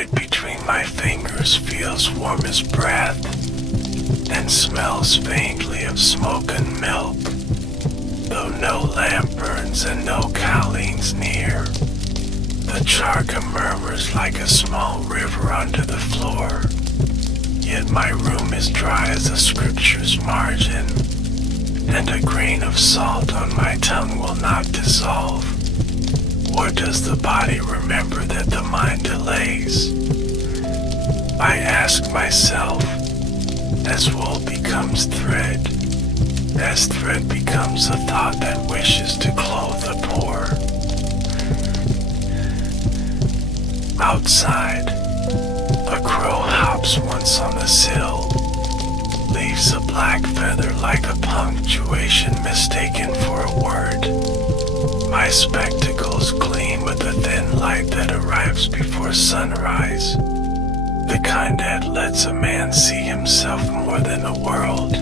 right between my fingers feels warm as breath and smells faintly of smoke and milk, though no lamp burns and no cowlings near. The charca murmurs like a small river under the floor, yet my room is dry as a scripture's margin, and a grain of salt on my tongue will not dissolve. Or does the body remember that the mind delays? I ask myself, as wool becomes thread, as thread becomes a thought that wishes to clothe the poor. Outside, a crow hops once on the sill, leaves a black feather like a punctuation mistaken for a word. My spectacles gleam with the thin light that arrives before sunrise, the kind that lets a man see himself more than the world.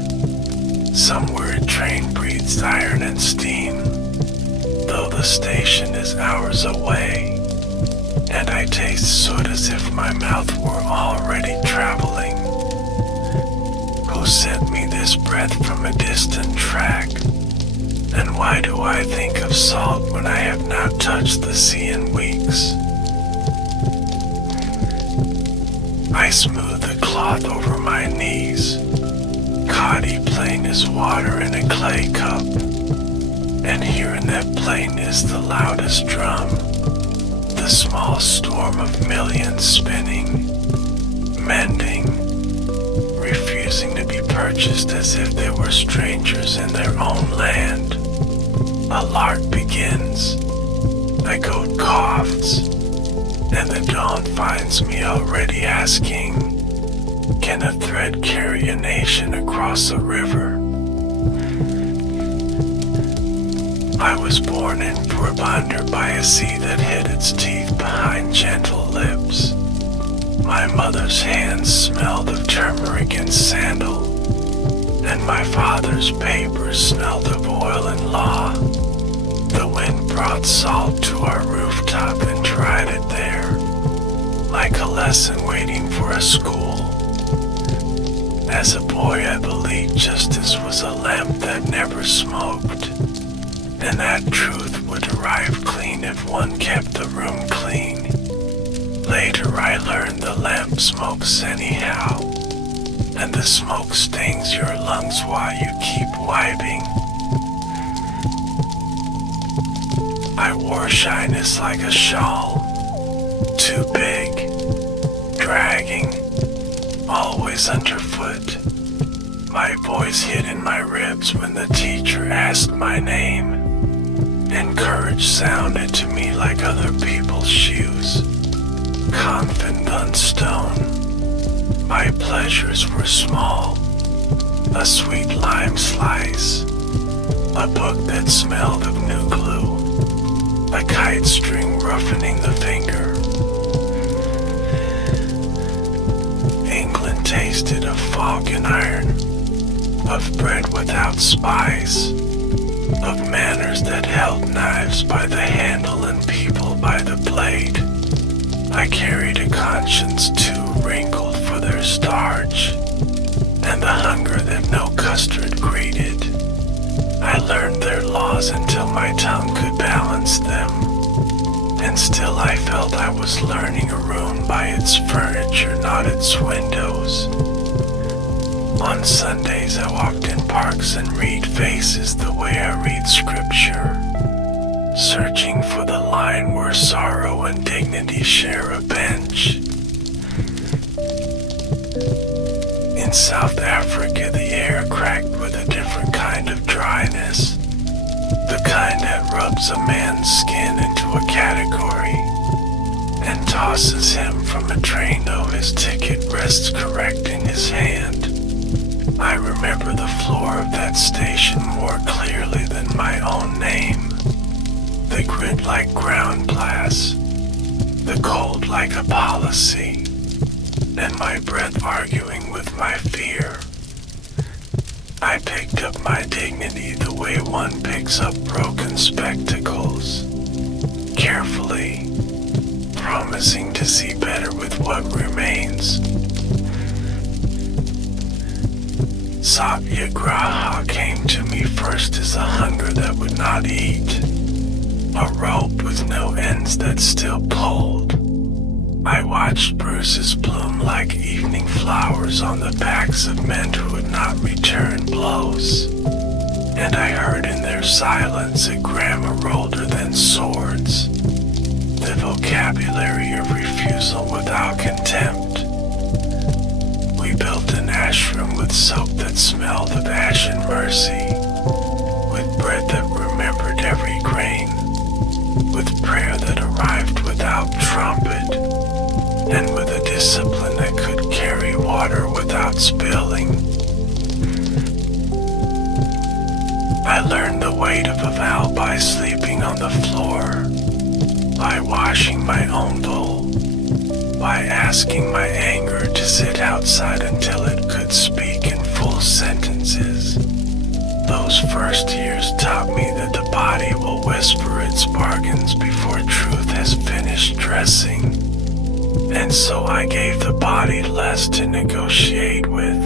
Somewhere a train breathes iron and steam, though the station is hours away, and I taste soot as if my mouth were already traveling. Who sent me this breath from a distant track? And why do I think of salt when I have not touched the sea in weeks? I smooth the cloth over my knees, Coddy plain as water in a clay cup, and here in that plain is the loudest drum, the small storm of millions spinning, mending, refusing to be purchased as if they were strangers in their own land. A lark begins, a goat coughs, and the dawn finds me already asking, can a thread carry a nation across a river? I was born in Porbandar by a sea that hid its teeth behind gentle lips. My mother's hands smelled of turmeric and sandal, and my father's papers smelled of oil and law. The wind brought salt to our rooftop and dried it there, like a lesson waiting for a school. As a boy, I believed justice was a lamp that never smoked, and that truth would arrive clean if one kept the room clean. Later I learned the lamp smokes anyhow, and the smoke stings your lungs while you keep wiping. I wore shyness like a shawl, too big, dragging, always underfoot. My voice hid in my ribs when the teacher asked my name, and courage sounded to me like other people's shoes, confident on stone. My pleasures were small, a sweet lime slice, a book that smelled of new glue, a kite string roughening the finger. England tasted of fog and iron, of bread without spice, of manners that held knives by the handle and people by the blade. I carried a conscience too wrinkled for their starch, and the hunger that no custard greeted. I learned their laws until my tongue could balance them, and still I felt I was learning a room by its furniture, not its windows. On Sundays I walked in parks and read faces the way I read scripture, searching for the line where sorrow and dignity share a bench. In South Africa the air cracked with a different kind of dryness, the kind that rubs a man's skin into a category and tosses him from a train though his ticket rests correct in his hand. I remember the floor of that station more clearly than my own name, the grit like ground glass, the cold like a policy, and my breath arguing with my fear. I picked up my dignity the way one picks up broken spectacles, carefully, promising to see better with what remains. Satyagraha came to me first as a hunger that would not eat, a rope with no ends that still pulled. I watched bruises bloom like evening flowers on the backs of men who would not return blows, and I heard in their silence a grammar older than swords, the vocabulary of refusal without contempt. We built an ashram with soap that smelled of ash and mercy, with bread that remembered every grain, with prayer that arrived without trumpet, and with a discipline that could carry water without spilling. I learned the weight of a vow by sleeping on the floor, by washing my own bowl, by asking my anger to sit outside until it could speak in full sentences. Those first years taught me that the body will whisper its bargains before truth has finished dressing, and so I gave the body less to negotiate with.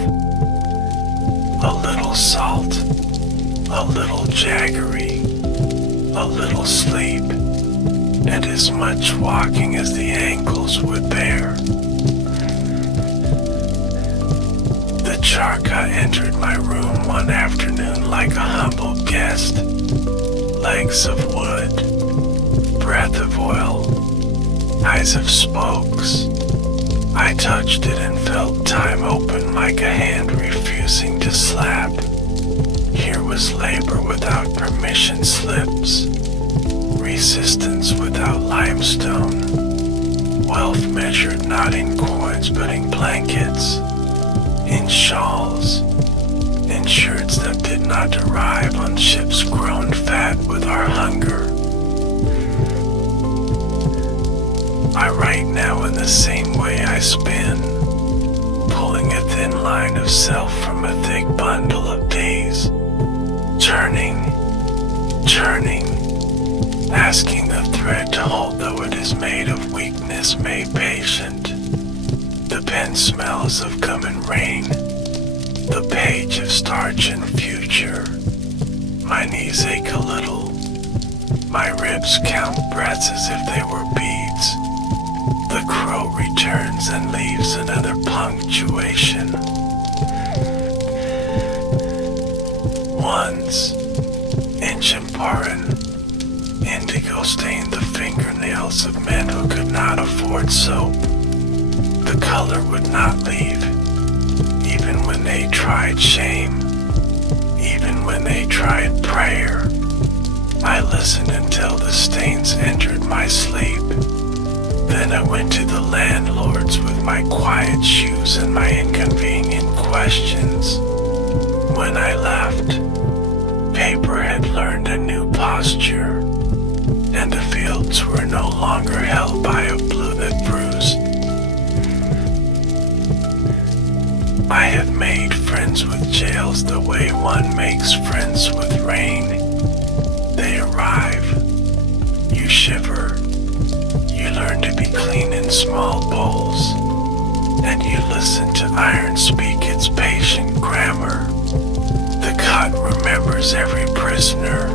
A little salt, a little jaggery, a little sleep, and as much walking as the ankles would bear. The charka entered my room one afternoon like a humble guest. Legs of wood, breath of oil, eyes of spokes. I touched it and felt time open like a hand refusing to slap. Here was labor without permission slips, resistance without limestone, wealth measured not in coins but in blankets, in shawls, in shirts that did not arrive on ships grown fat with our hunger. I write now in the same way I spin, pulling a thin line of self from a thick bundle of days, turning, asking the thread to hold though it is made of weakness made patient. The pen smells of coming rain, the page of starch and future. My knees ache a little, my ribs count breaths as if they were beads. The crow returns and leaves another punctuation. Once, in Champaran, indigo stained the fingernails of men who could not afford soap. The color would not leave, even when they tried shame, even when they tried prayer. I listened until the stains entered my sleep. Then I went to the landlords with my quiet shoes and my inconvenient questions. When I left, paper had learned a new posture, and the fields were no longer held by a blue that bruised. I have made friends with jails the way one makes friends with rain. They arrive, you shiver, you learn to be clean in small bowls, and you listen to iron speak its patient grammar. The cot remembers every prisoner,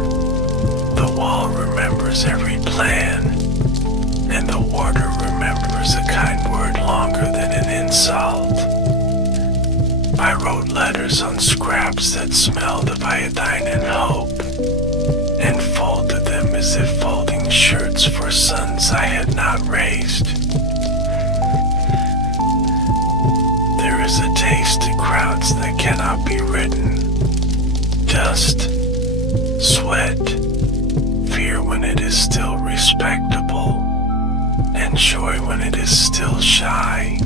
the wall remembers every plan, and the warder remembers a kind word longer than an insult. I wrote letters on scraps that smelled of iodine and hope, and folded them as if folding shirts for sons I had not raised. There is a taste to crowds that cannot be written. Dust, sweat, fear when it is still respectable, and joy when it is still shy.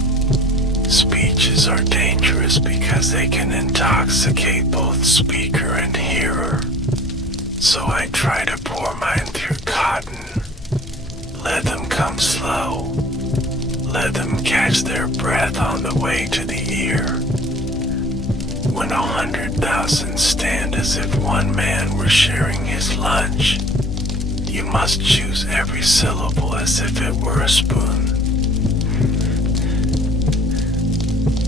Speeches are dangerous because they can intoxicate both speaker and hearer. So I try to pour mine through cotton. Let them come slow. Let them catch their breath on the way to the ear. When 100,000 stand as if one man were sharing his lunch, You must choose every syllable as if it were a spoon.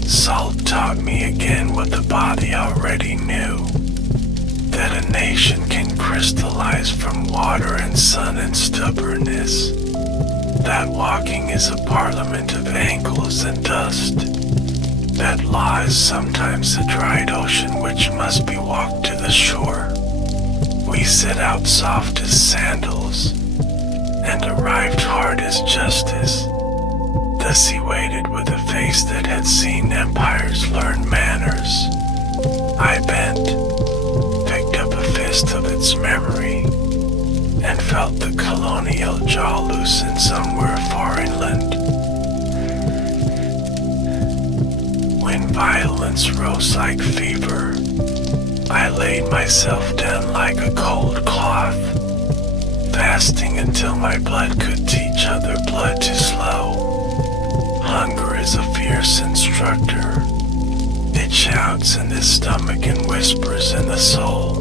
Salt taught me again what the body already knew, that a nation can crystallize from water and sun and stubbornness, that walking is a parliament of ankles and dust, that law is sometimes the dried ocean which must be walked to the shore. We set out soft as sandals, and arrived hard as justice. Thus he waited with a face that had seen empires learn manners. I bent, picked up a fist of its memory, and felt the colonial jaw loosen somewhere far inland. When violence rose like fever, I laid myself down like a cold cloth, fasting until my blood could teach other blood to slow. Hunger is a fierce instructor. It shouts in the stomach and whispers in the soul.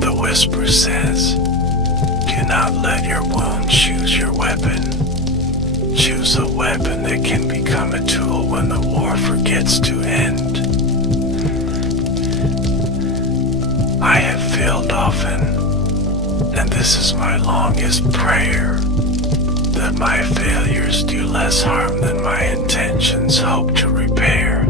The whisper says, do not let your wound choose your weapon. Choose a weapon that can become a tool when the war forgets to end. I have failed often, and this is my longest prayer, that my failures do less harm than my intentions hope to repair.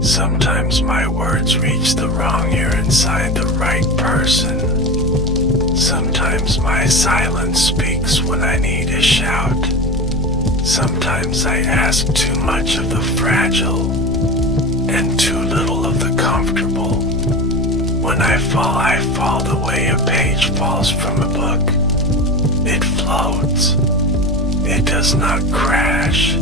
Sometimes my words reach the wrong ear inside the right person. Sometimes my silence speaks when I need a shout. Sometimes I ask too much of the fragile and too little of the comfortable. When I fall the way a page falls from a book. It floats. It does not crash.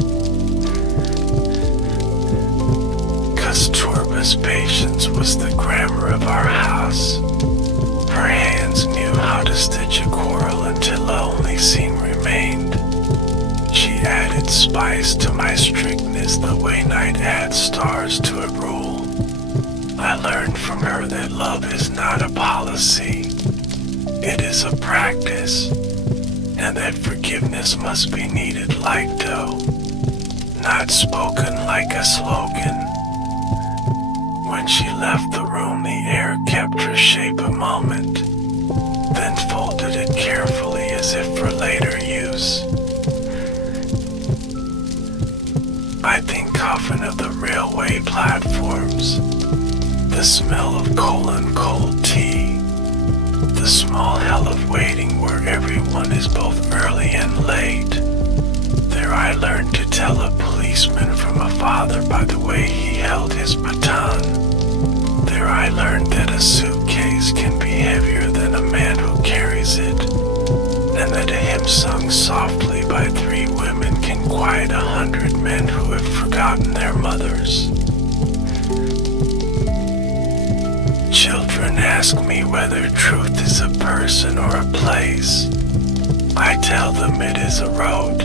'Cause Turba's patience was the grammar of our house. Her hands knew how to stitch a quarrel until only seam remained. She added spice to my strictness the way night adds stars to a rule. I learned from her that love is not a policy, it is a practice, and that forgiveness must be kneaded like dough, not spoken like a slogan. When she left the room, the air kept her shape a moment, then folded it carefully as if for later use. I think often of the railway platforms, the smell of coal and cold tea, the small hell of waiting where everyone is both early and late. There I learned to tell a policeman from a father by the way he held his baton. There I learned that a suitcase can be heavier than a man who carries it, and that a hymn sung softly by 3 women can quiet 100 men who have forgotten their mothers. Children ask me whether truth is a person or a place. I tell them it is a road,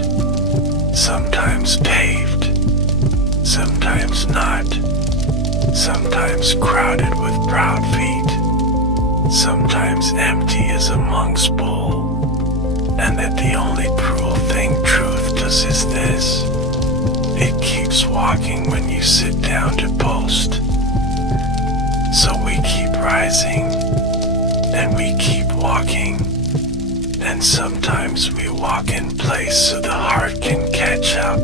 sometimes paved, sometimes not, sometimes crowded with proud feet, sometimes empty as a monk's bowl, and that the only cruel thing truth does is this: it keeps walking when you sit down to post. So we keep rising, and we keep walking, and sometimes we walk in place so the heart can catch up.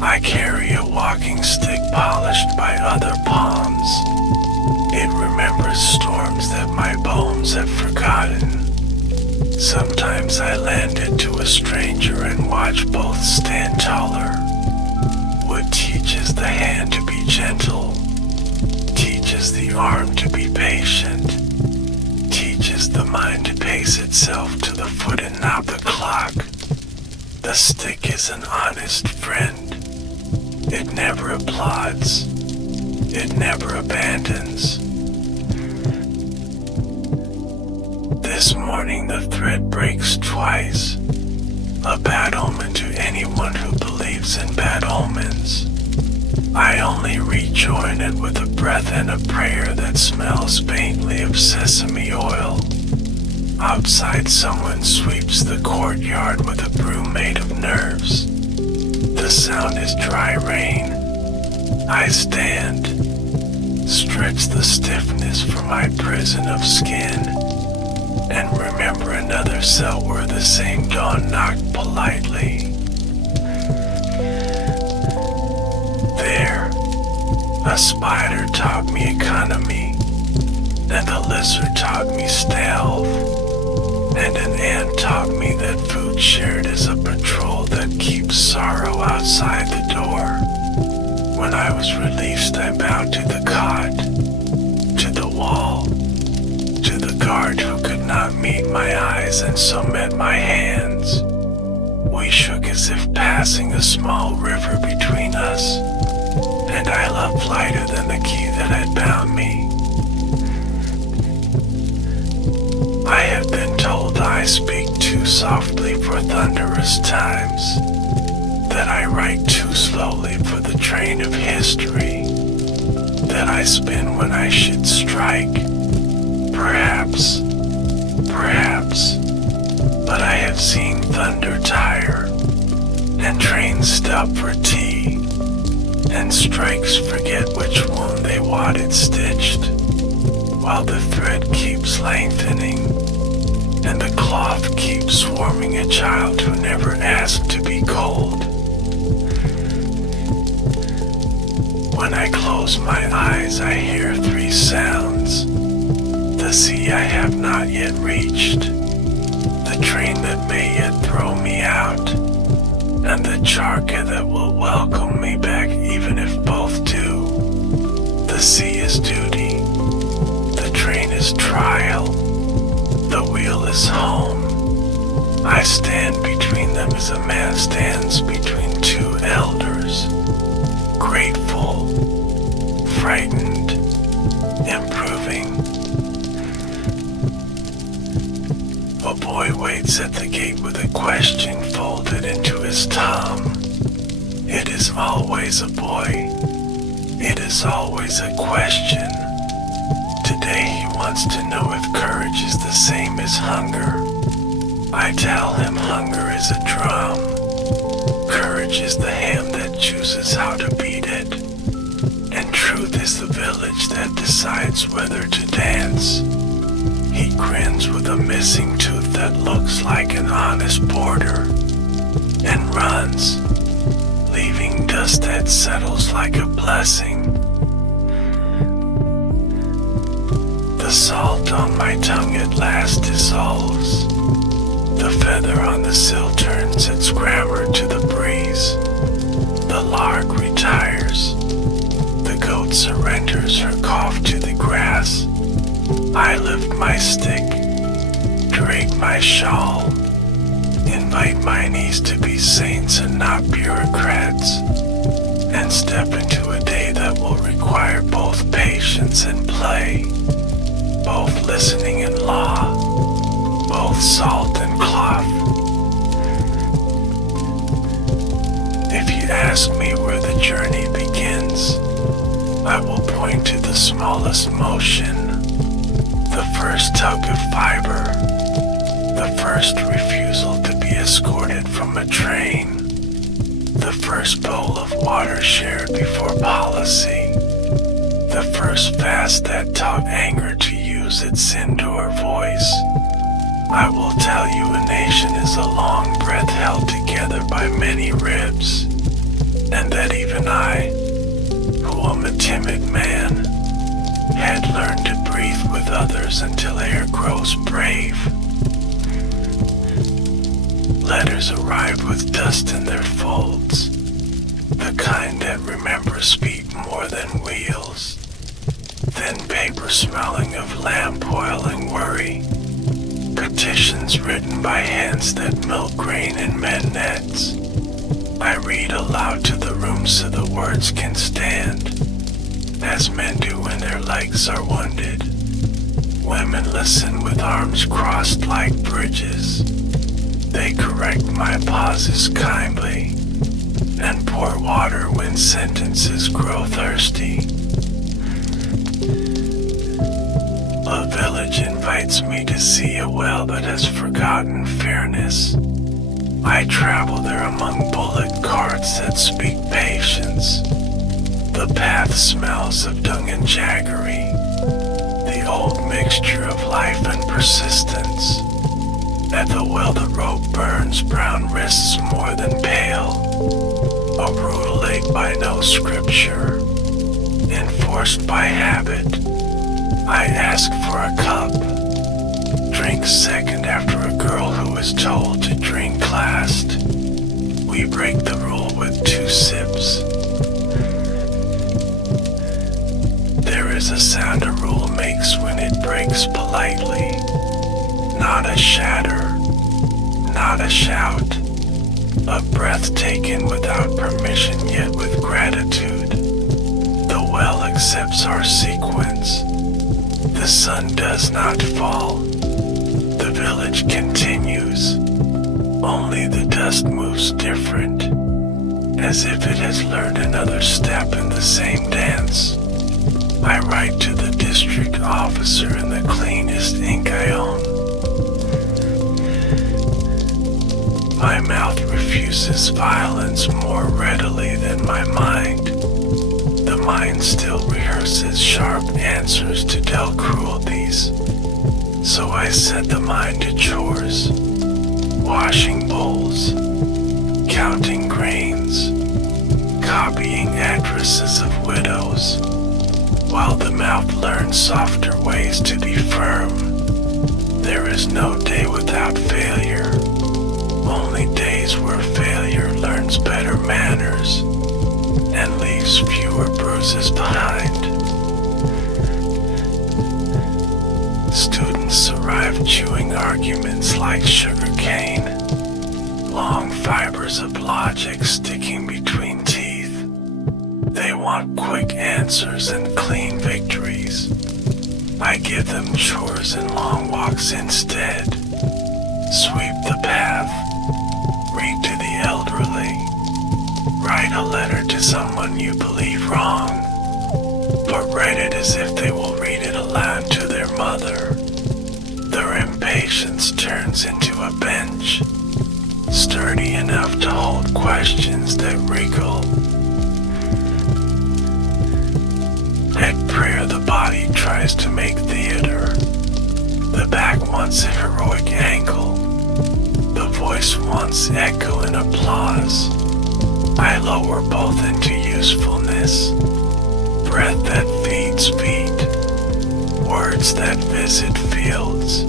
I carry a walking stick polished by other palms. It remembers storms that my bones have forgotten. Sometimes I land it to a stranger and watch both stand taller. Wood teaches the hand to be gentle, teaches the arm to be patient, teaches the mind to pace itself to the foot and not the clock. The stick is an honest friend. It never applauds. It never abandons. This morning the thread breaks twice, a bad omen to anyone who believes in bad omens. I only rejoin it with a breath and a prayer that smells faintly of sesame oil. Outside, someone sweeps the courtyard with a broom made of nerves. The sound is dry rain. I stand, stretch the stiffness from my prison of skin, and remember another cell where the same dawn knocked politely. There, a spider taught me economy, and a lizard taught me stealth, and an ant taught me that food shared is a patrol that keeps sorrow outside the door. When I was released, I bowed to the cot, to the wall, to the guard who could not meet my eyes and so met my hands. We shook as if passing a small river between us, and I loved lighter than the key that had bound me. I have been told I speak too softly for thunderous times, that I write too slowly for the train of history, that I spin when I should strike. Perhaps, but I have seen thunder tire, and trains stop for tea, and strikes forget which wound they wadded stitched, while the thread keeps lengthening, and the cloth keeps warming a child who never asked to be cold. When I close my eyes, I hear three sounds. The sea I have not yet reached, the train that may yet throw me out, and the charka that will welcome me back even if both do. The sea is duty, the train is trial, the wheel is home. I stand between them as a man stands between two elders, grateful, frightened, improving. A boy waits at the gate with a question folded into his thumb. It is always a boy. It is always a question. Today he wants to know if courage is the same as hunger. I tell him hunger is a drum. Courage is the hand that chooses how to beat it. And truth is the village that decides whether to dance. He grins with a missing tooth that looks like an honest border, and runs, leaving dust that settles like a blessing. The salt on my tongue at last dissolves. The feather on the sill turns its grammar to the breeze. The lark retires. The goat surrenders her cough to the grass. I lift my stick, drape my shawl, invite my knees to be saints and not bureaucrats, and step into a day that will require both patience and play, both listening and law, both salt and cloth. If you ask me where the journey begins, I will point to the smallest motion. The first tug of fiber, the first refusal to be escorted from a train, the first bowl of water shared before policy, the first fast that taught anger to use its indoor voice. I will tell you a nation is a long breath held together by many ribs, and that even I, who am a timid man, had learned to breathe with others until air grows brave. Letters arrive with dust in their folds, the kind that remember speed more than wheels, thin paper smelling of lamp oil and worry, petitions written by hands that milk grain in men nets. I read aloud to the room so the words can stand, as men do when their legs are wounded. Women listen with arms crossed like bridges. They correct my pauses kindly, and pour water when sentences grow thirsty. A village invites me to see a well that has forgotten fairness. I travel there among bullock carts that speak patience. The path smells of dung and jaggery, the old mixture of life and persistence. At the well the rope burns brown wrists more than pale, a rule laid by no scripture, enforced by habit. I ask for a cup, drink second after a girl who is told to drink last. We break the rule with 2 sips. There is a sound a rule makes when it breaks politely. Not a shatter, not a shout, a breath taken without permission yet with gratitude. The well accepts our sequence. The sun does not fall. The village continues. Only the dust moves different, as if it has learned another step in the same dance. I write to the district officer in the cleanest ink I own. My mouth refuses violence more readily than my mind. The mind still rehearses sharp answers to dull cruelties. So I set the mind to chores, washing bowls, counting grains, copying addresses of widows, while the mouth learns softer ways to be firm. There is no day without failure. Only days where failure learns better manners and leaves fewer bruises behind. Students arrive chewing arguments like sugar cane, long fibers of logic sticking between teeth. They want quick answers and clean victories. I give them chores and long walks instead. Sweep the path, read to the elderly, write a letter to someone you believe wrong, but write it as if they will read it aloud to their mother. Their impatience turns into a bench, sturdy enough to hold questions that wriggle. At prayer the body tries to make theater. The back wants a heroic angle. The voice wants echo and applause. I lower both into usefulness. Breath that feeds feet. Words that visit fields.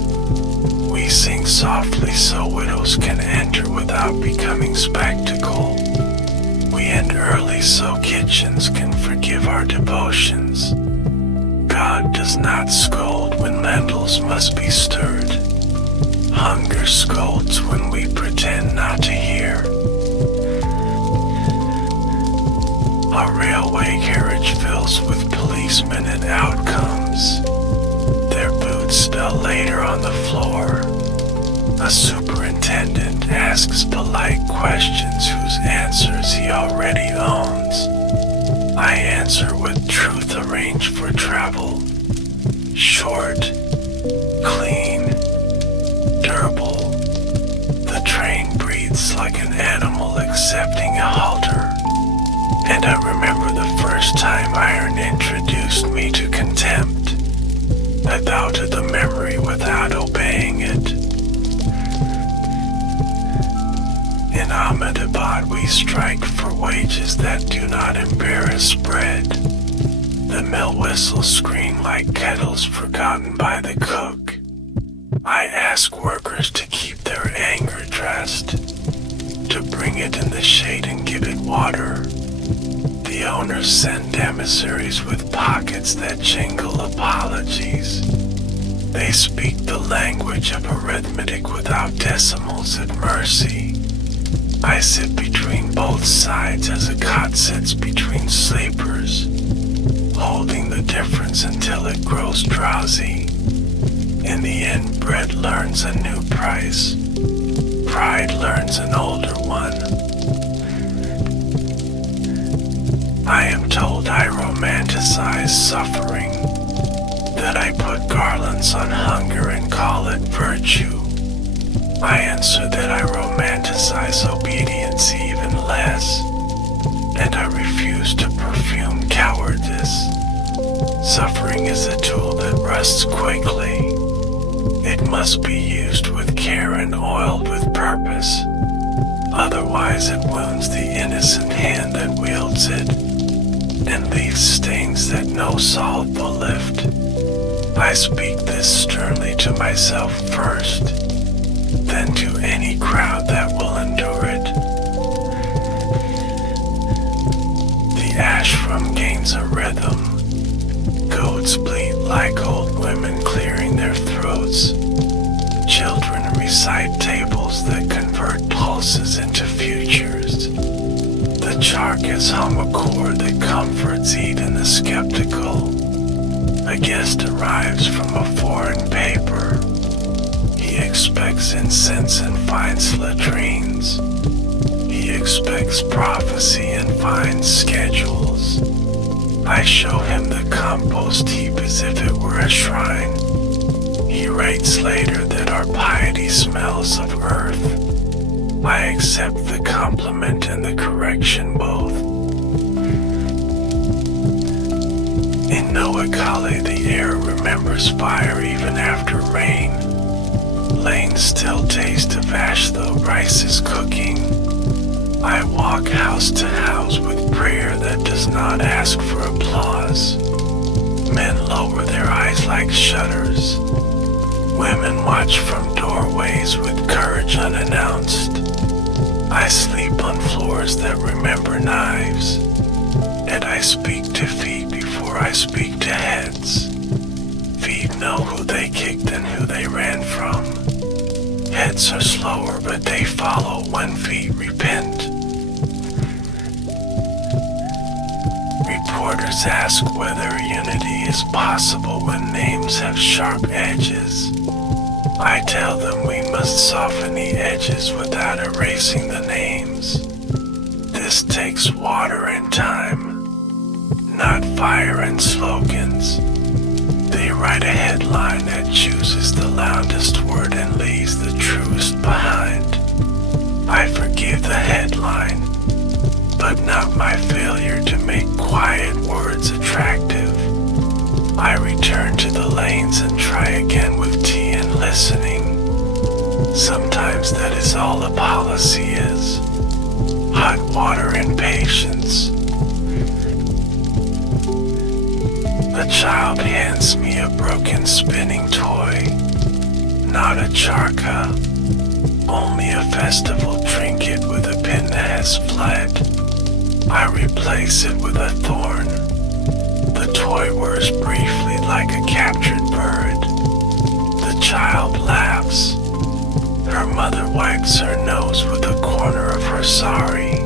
We sing softly so widows can enter without becoming spectacle. We end early so kitchens can forgive our devotions. God does not scold when lentils must be stirred. Hunger scolds when we pretend not to hear. A railway carriage fills with policemen and outcomes. Their boots spell later on the floor. A superintendent asks polite questions whose answers he already owns. I answer with truth arranged for travel. Short, clean, durable. The train breathes like an animal accepting a halter. And I remember the first time iron introduced me to contempt. I bow to the memory without obeying it. In Ahmedabad we strike for wages that do not embarrass bread. The mill whistles scream like kettles forgotten by the cook. I ask workers to keep their anger dressed, to bring it in the shade and give it water. The owners send emissaries with pockets that jingle apologies. They speak the language of arithmetic without decimals at mercy. I sit between both sides as a cot sits between sleepers, holding the difference until it grows drowsy. In the end, bread learns a new price. Pride learns an older one. romanticize suffering, that I put garlands on hunger and call it virtue. I answer that I romanticize obedience even less, and I refuse to perfume cowardice. Suffering is a tool that rusts quickly. It must be used with care and oiled with purpose. Otherwise it wounds the innocent hand that wields it, and leaves stains that no salt will lift. I speak this sternly to myself first, then to any crowd that will endure it. The ashram gains a rhythm. Goats bleat like old women clearing their throats. Children recite tables that convert pulses into futures. The charkas hum a chord that comforts even the skeptical. A guest arrives from a foreign paper. He expects incense and finds latrines. He expects prophecy and finds schedules. I show him the compost heap as if it were a shrine. He writes later that our piety smells of earth. I accept the compliment and the correction both. In Noakhali the air remembers fire even after rain. Lanes still taste of ash though rice is cooking. I walk house to house with prayer that does not ask for applause. Men lower their eyes like shutters. Women watch from doorways with courage unannounced. I sleep on floors that remember knives, and I speak to feet before I speak to heads. Feet know who they kicked and who they ran from. Heads are slower, but they follow when feet repent. Reporters ask whether unity is possible when names have sharp edges. I tell them we must soften the edges without erasing the names. This takes water and time, not fire and slogans. They write a headline that chooses the loudest word and leaves the truest behind. I forgive the headline, but not my failure to make quiet words attractive. I return to the lanes and try again with tea and listening. Sometimes that is all a policy is. Hot water and patience. A child hands me a broken spinning toy. Not a charka, only a festival trinket with a pin that has fled. I replace it with a thorn. The toy whirs briefly like a captured bird. The child laughs. Her mother wipes her nose with a corner of her sari.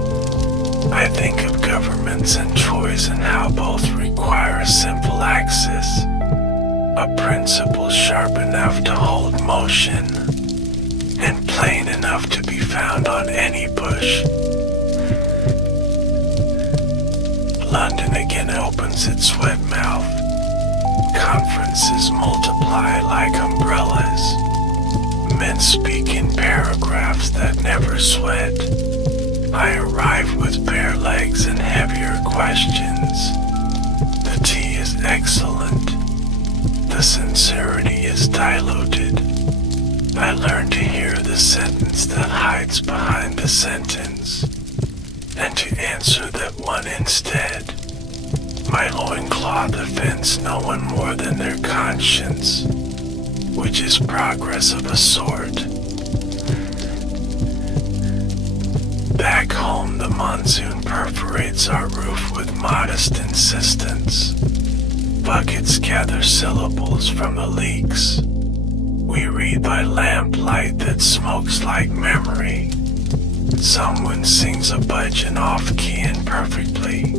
I think of governments and toys and how both require a simple axis, a principle sharp enough to hold motion, and plain enough to be found on any bush. London again opens its wet mouth. Conferences multiply like umbrellas. Men speak in paragraphs that never sweat. I arrive with bare legs and heavier questions. The tea is excellent. The sincerity is diluted. I learn to hear the sentence that hides behind the sentence, and to answer that one instead. My loincloth offends no one more than their conscience, which is progress of a sort. Back home, the monsoon perforates our roof with modest insistence. Buckets gather syllables from the leaks. We read by lamplight that smokes like memory. Someone sings a budgeon off-key and perfectly,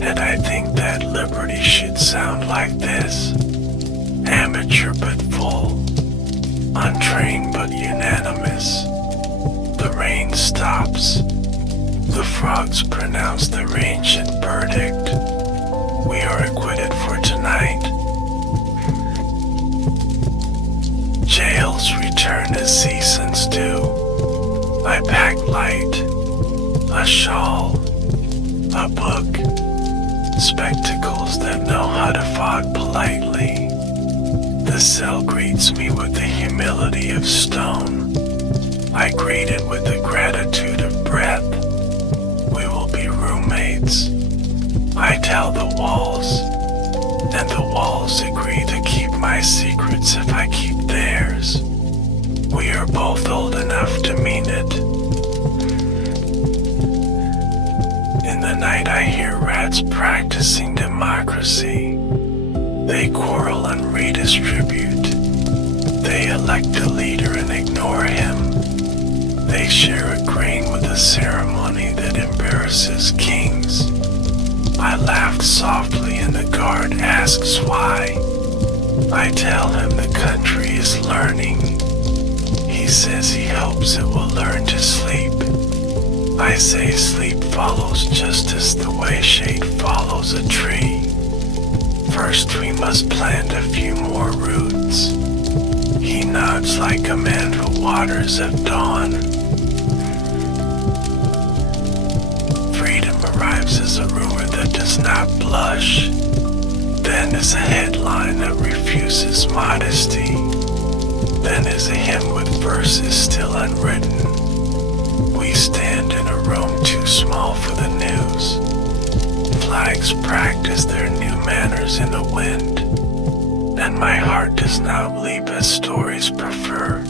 and I think that liberty should sound like this. Amateur but full, untrained but unanimous. The rain stops. The frogs pronounce their ancient verdict. We are equipped return as seasons do. I pack light, a shawl, a book, spectacles that know how to fog politely. The cell greets me with the humility of stone. I greet it with the gratitude of breath. We will be roommates. I tell the walls, and the walls agree to keep my secrets if I keep theirs. We are both old enough to mean it. In the night I hear rats practicing democracy. They quarrel and redistribute. They elect a leader and ignore him. They share a grain with a ceremony that embarrasses kings. I laughed softly and the guard asks why. I tell him the country is learning. He says he hopes it will learn to sleep. I say sleep follows justice the way shade follows a tree. First we must plant a few more roots. He nods like a man who waters at dawn. Freedom arrives as a rumor that does not blush. Then is a headline that refuses modesty. Then is a hymn with verses still unwritten. We stand in a room too small for the news. Flags practice their new manners in the wind. And my heart does not leap as stories prefer.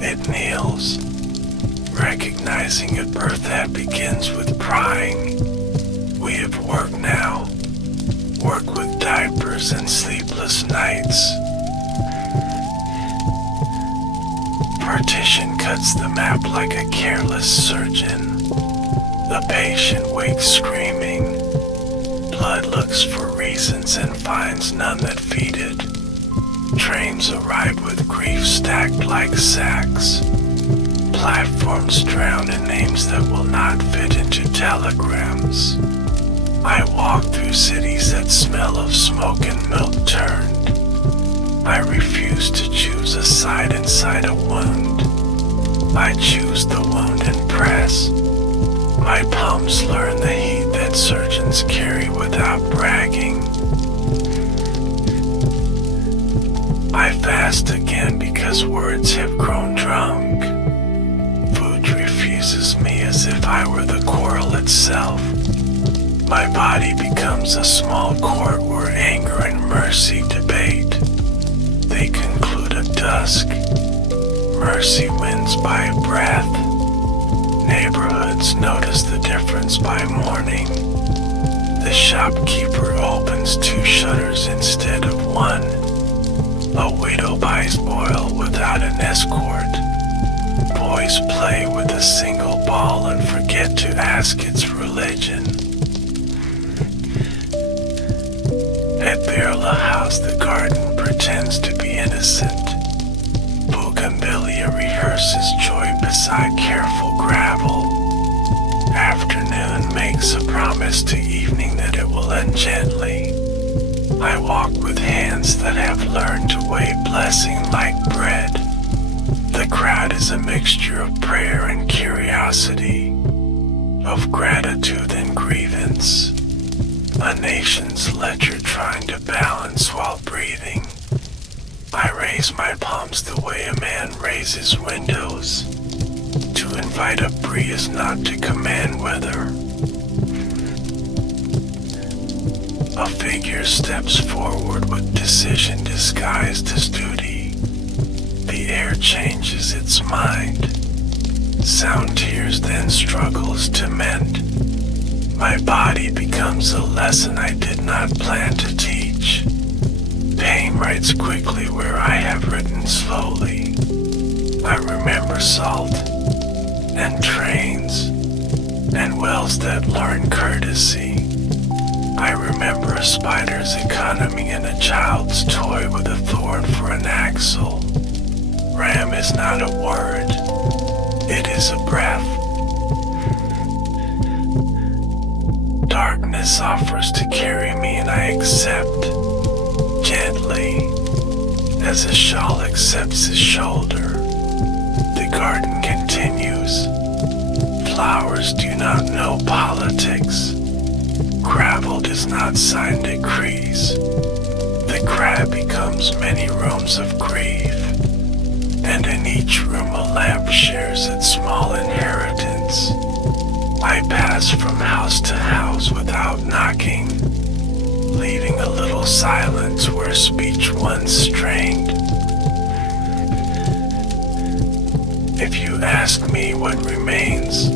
It kneels, recognizing a birth that begins with prying. We have work now, work with diapers and sleepless nights. Partition cuts the map like a careless surgeon. The patient wakes screaming. Blood looks for reasons and finds none that feed it. Trains arrive with grief stacked like sacks. Platforms drown in names that will not fit into telegrams. I walk through cities that smell of smoke and milk turned. I refuse to choose a side inside a wound. I choose the wound and press. My palms learn the heat that surgeons carry without bragging. I fast again because words have grown drunk. Food refuses me as if I were the quarrel itself. My body becomes a small court where anger and mercy debate. They conclude at dusk. Mercy wins by a breath. Neighborhoods notice the difference by morning. The shopkeeper opens 2 shutters instead of 1. A widow buys oil without an escort. Boys play with a single ball and forget to ask its religion. At Birla House, the garden pretends to be innocent. Bougainvillea rehearses joy beside careful gravel. Afternoon makes a promise to evening that it will end gently. I walk with hands that have learned to weigh blessing like bread. The crowd is a mixture of prayer and curiosity, of gratitude and grievance. A nation's ledger trying to balance while breathing. I raise my palms the way a man raises windows. To invite a breeze is not to command weather. A figure steps forward with decision disguised as duty. The air changes its mind. Sound tears then struggles to mend. My body becomes a lesson I did not plan to teach. Pain writes quickly where I have written slowly. I remember salt and trains and wells that learn courtesy. I remember a spider's economy and a child's toy with a thorn for an axle. Ram is not a word, it is a breath. Darkness offers to carry me and I accept, gently, as a shawl accepts his shoulder. garden continues. Flowers do not know politics. Gravel does not sign decrees. The crab becomes many rooms of grief, and in each room a lamp shares its small inheritance. I pass from house to house without knocking, leaving a little silence where speech once strained. If you ask me what remains,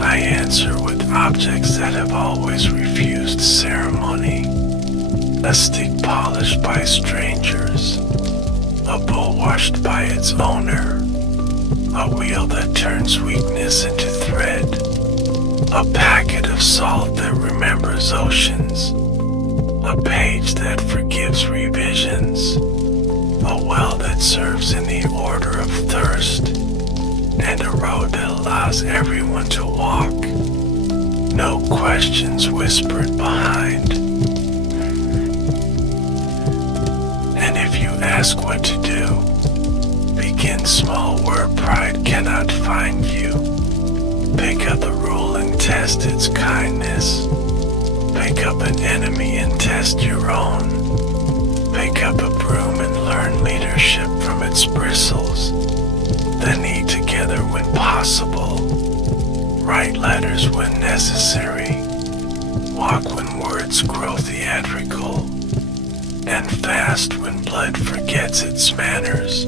I answer with objects that have always refused ceremony. A stick polished by strangers, a bowl washed by its owner, a wheel that turns weakness into thread, a packet of salt that remembers oceans, a page that forgives revisions, a well that serves in the order of thirst, and a road that allows everyone to walk. No questions whispered behind. And if you ask what to do, begin small where pride cannot find you. Pick up the rule and test its kindness. Pick up an enemy and test your own. Pick up a broom and learn leadership from its bristles. Then eat together when possible. Write letters when necessary. Walk when words grow theatrical. And fast when blood forgets its manners.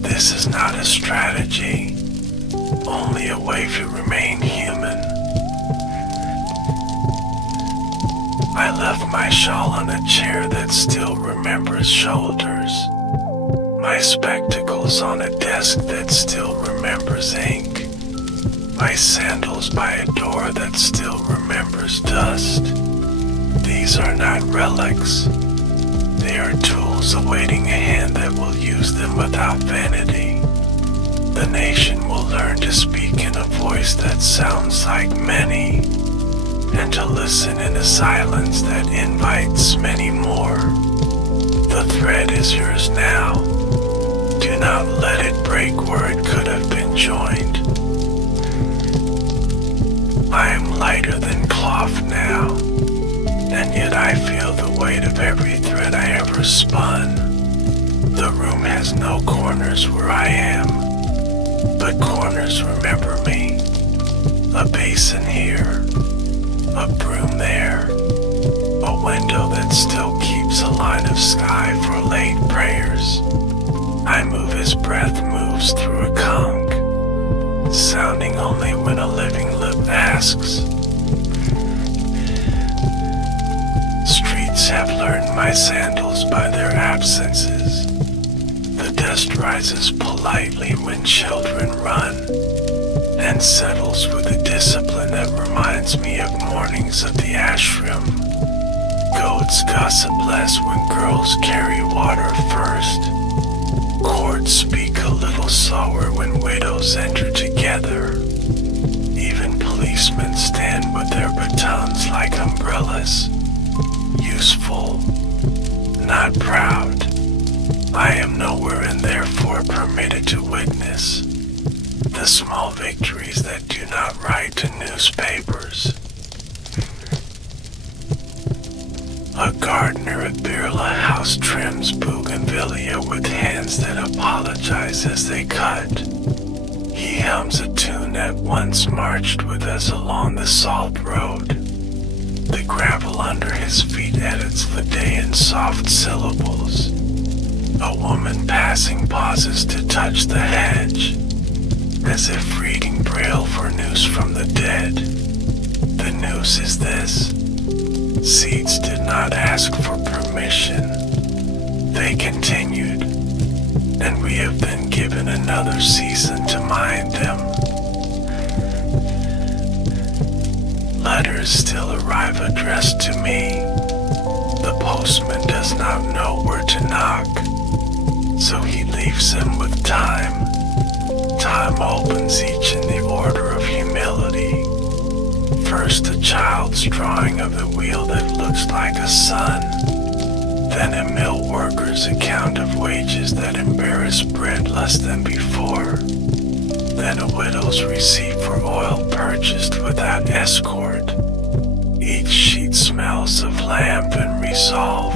This is not a strategy, only a way to remain human. I left my shawl on a chair that still remembers shoulders. My spectacles on a desk that still remembers ink. My sandals by a door that still remembers dust. These are not relics. They are tools awaiting a hand that will use them without vanity. The nation will learn to speak in a voice that sounds like many, and to listen in a silence that invites many more. The thread is yours now. Do not let it break where it could have been joined. I am lighter than cloth now, and yet I feel the weight of every thread I ever spun. The room has no corners where I am, but corners remember me. A basin here, a broom there, a window that still keeps a line of sky for late prayers. I move as breath moves through a conch, sounding only when a living lip asks. Streets have learned my sandals by their absences. The dust rises politely when children run, and settles with a discipline that reminds me of mornings of the ashram. Goats gossip less when girls carry water first. Courts speak a little slower when widows enter together. Even policemen stand with their batons like umbrellas. Useful, not proud. I am nowhere and therefore permitted to witness the small victories that do not write to newspapers. A gardener at Birla House trims bougainvillea with hands that apologize as they cut. He hums a tune that once marched with us along the salt road. The gravel under his feet edits the day in soft syllables. A woman passing pauses to touch the hedge, as if reading Braille for news from the dead. The news is this: seeds did not ask for permission. They continued, and we have been given another season to mind them. Letters still arrive addressed to me. The postman does not know where to knock, so he leaves them with time. Time opens each in the order of humility. First a child's drawing of the wheel that looks like a sun, then a mill worker's account of wages that embarrass bread less than before. then a widow's receipt for oil purchased without escort. Each sheet smells of lamp and resolve.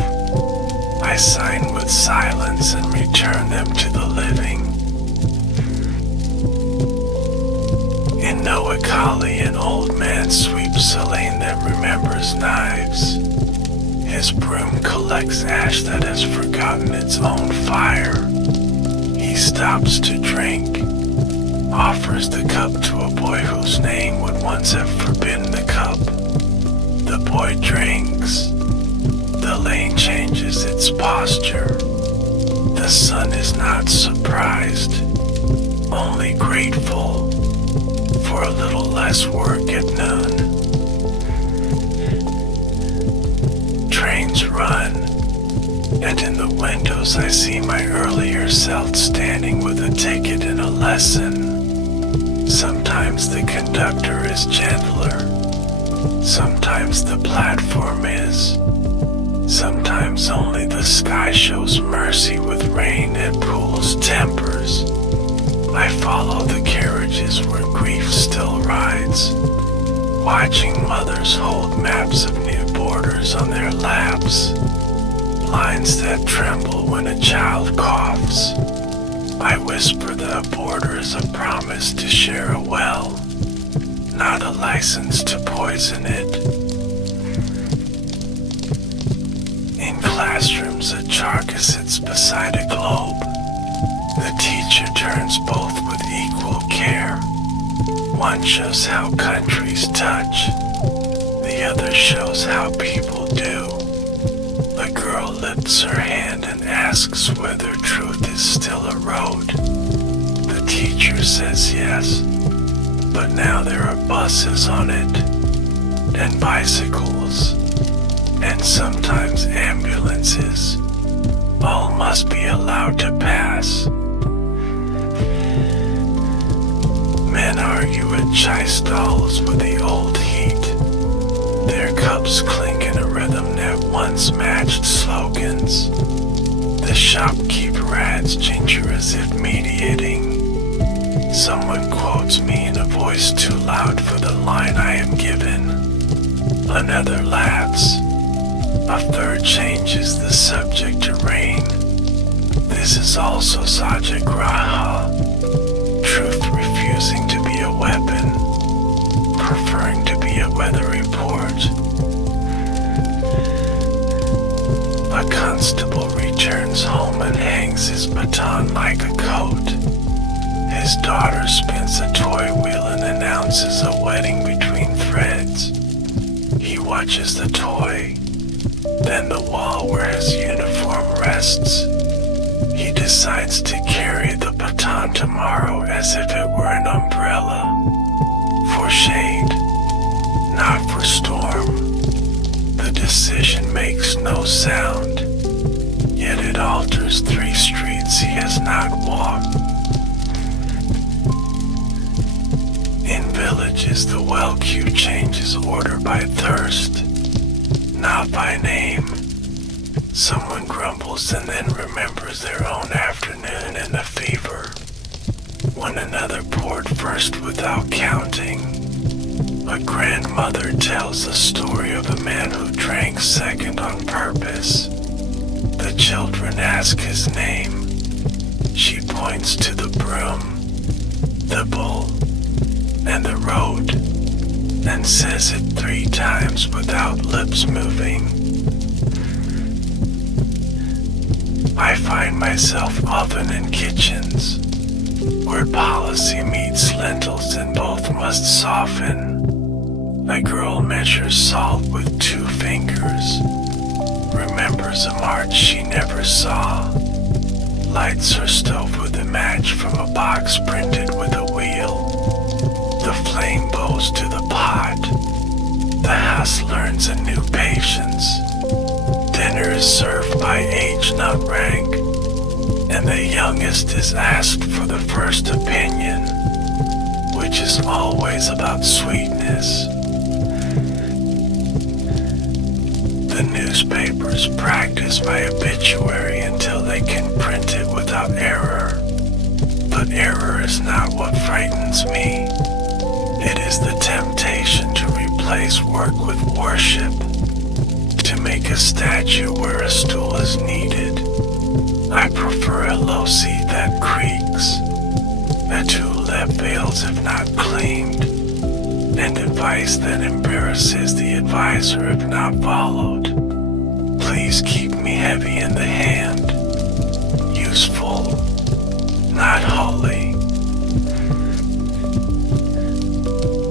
I sign with silence and return them to the living. In Noakali, an old man sweeps a lane that remembers knives. His broom collects ash that has forgotten its own fire. He stops to drink, offers the cup to a boy whose name would once have forbidden the cup. The boy drinks. The lane changes its posture. The sun is not surprised, only grateful for a little less work at noon. Trains run, and in the windows I see my earlier self standing with a ticket and a lesson. Sometimes the conductor is gentler. Sometimes the platform is. Sometimes only the sky shows mercy with rain that cools tempers. I follow the carriages where grief still rides, watching mothers hold maps of new borders on their laps, lines that tremble when a child coughs. I whisper that a border is a promise to share a well, not a license to poison it. In classrooms, a charca sits beside a globe. The teacher turns both with equal care. One shows how countries touch, the other shows how people do. A girl lifts her hand and asks whether truth is still a road. The teacher says yes, but now there are buses on it, and bicycles, and sometimes ambulances. All must be allowed to pass. Men argue at chai stalls with the old heat. Their cups clink in a rhythm that once matched slogans. The shopkeeper adds ginger as if mediating. Someone quotes me in a voice too loud for the line I am given. Another laughs. A third changes the subject to rain. This is also Satyagraha. Truth refusing to be a weapon, preferring to be a weather report. A constable returns home and hangs his baton like a coat. His daughter spins a toy wheel and announces a wedding between threads. He watches the toy, then the wall where his uniform rests. He decides to carry the baton tomorrow as if it were an umbrella, for shade, not for storm. The decision makes no sound, yet it alters 3 streets he has not walked. In villages, the well queue changes order by thirst, not by name. Someone grumbles and then remembers their own afternoon in a fever, when another poured first without counting. A grandmother tells the story of a man who drank second on purpose. The children ask his name. She points to the broom, the bull, and the road, and says it 3 times without lips moving. I find myself often in kitchens, where policy meets lentils and both must soften. A girl measures salt with 2 fingers, remembers a march she never saw, lights her stove with a match from a box printed with a wheel. The flame bows to the pot. The house learns a new patience. Dinner is served by age, not rank, and the youngest is asked for the first opinion, which is always about sweetness. The newspapers practice my obituary until they can print it without error, but But error is not what frightens me. It is the temptation to replace work with worship, to make a statue where a stool is needed. I prefer a low seat that creaks, a tulip fails if not cleaned, and advice that embarrasses the advisor if not followed. Please keep me heavy in the hand, useful, not holy.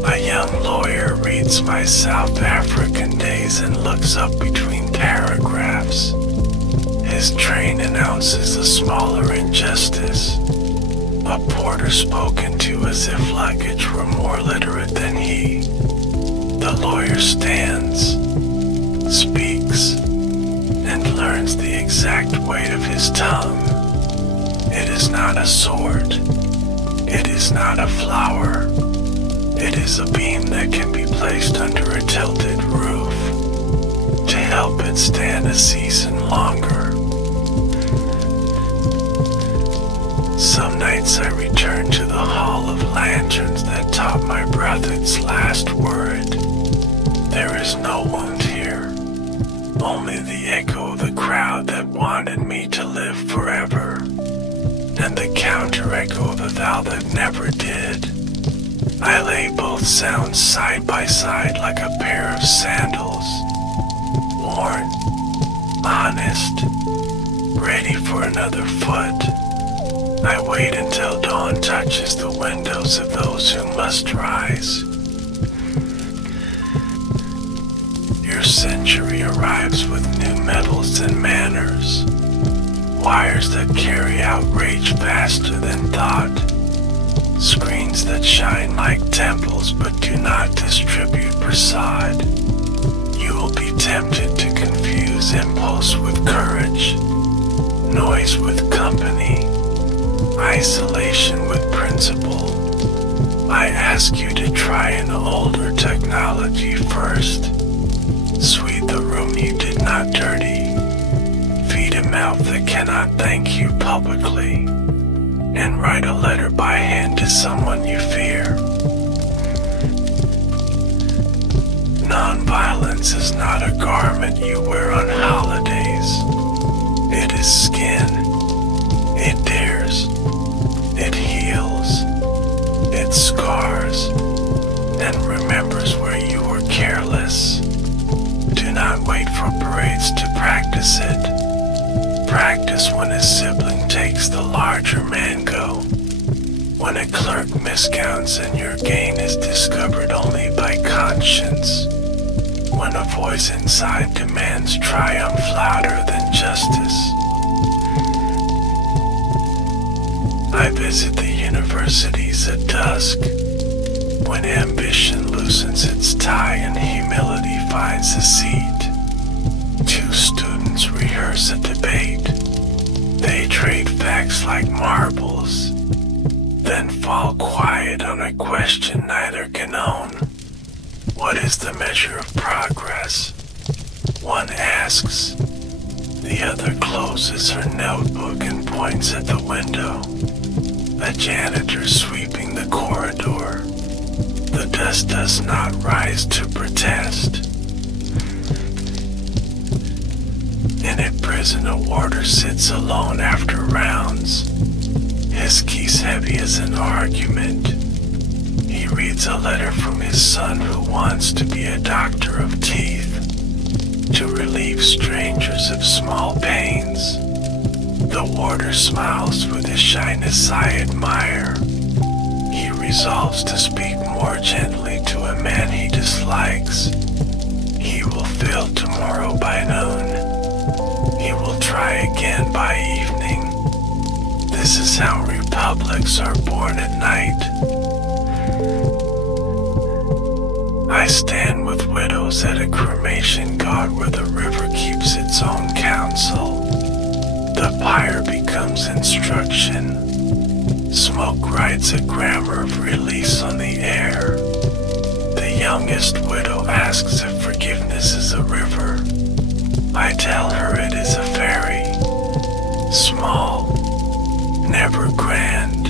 A young lawyer reads my South African days and looks up between paragraphs. His train announces a smaller injustice. A porter spoken to as if luggage were more literate than he. The lawyer stands, speaks, and learns the exact weight of his tongue. It is not a sword. It is not a flower. It is a beam that can be placed under a tilted roof to help it stand a season longer. Some nights I return to the hall of lanterns that taught my brother its last word. There is no wound here, only the echo of the crowd that wanted me to live forever, and the counter-echo of the vow that never did. I lay both sounds side by side like a pair of sandals, worn, honest, ready for another foot. I wait until dawn touches the windows of those who must rise. Your century arrives with new metals and manners, wires that carry outrage faster than thought, screens that shine like temples but do not distribute prasad. You will be tempted to confuse impulse with courage, noise with company, isolation with principle. I ask you to try an older technology first. Sweep the room you did not dirty. Feed a mouth that cannot thank you publicly. And write a letter by hand to someone you fear. Nonviolence is not a garment you wear on holidays. It is skin. It dares. It heals. It scars. And remembers where you were careless. Do not wait for parades to practice it. Practice when a sibling takes the larger mango. When a clerk miscounts and your gain is discovered only by conscience. When a voice inside demands triumph louder than justice. I visit the universities at dusk, when ambition loosens its tie and humility finds a seat. Two students rehearse a debate. They trade facts like marbles, then fall quiet on a question neither can own. What is the measure of progress? One asks. The other closes her notebook and points at the window. A janitor sweeping the corridor. The dust does not rise to protest. In a prison, a warder sits alone after rounds. His keys heavy as an argument. He reads a letter from his son who wants to be a doctor of teeth, to relieve strangers of small pains. The warder smiles with a shyness I admire. He resolves to speak more gently to a man he dislikes. He will fail tomorrow by noon. He will try again by evening. This is how republics are born at night. I stand with widows at a cremation god where the river keeps its own counsel. The pyre becomes instruction. Smoke writes a grammar of release on the air. The youngest widow asks if forgiveness is a river. I tell her it is a ferry. Small, never grand,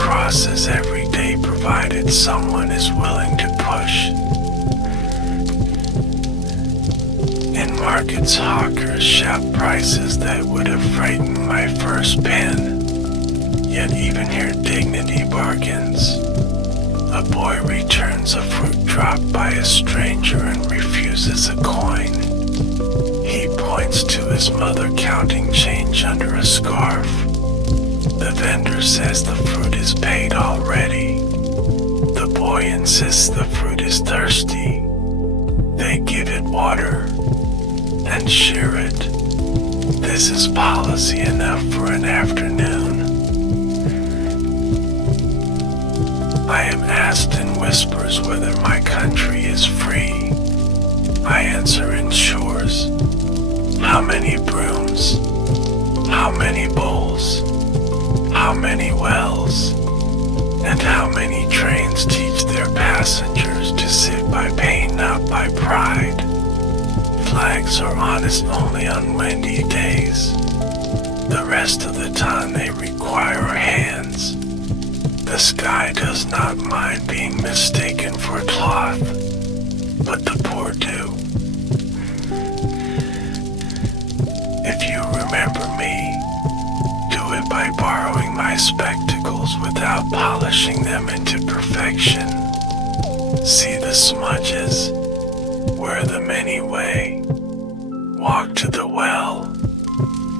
crosses every day provided someone is willing to push. In markets, hawkers shout prices that would have frightened my first pen, yet even here dignity bargains. A boy returns a fruit dropped by a stranger and refuses a coin. He points to his mother counting change under a scarf. The vendor says the fruit is paid already. The boy insists the fruit is thirsty. They give it water and share it. This is policy enough for an afternoon. I am asked in whispers whether my country is free. I answer in shores. How many brooms? How many bowls? How many wells? And how many trains teach their passengers to sit by pain, not by pride? Flags are honest only on windy days. The rest of the time they require our hands. The sky does not mind being mistaken for cloth, but the poor do. If you remember me, do it by borrowing my spectacles without polishing them into perfection. See the smudges, where the many way. Walk to the well,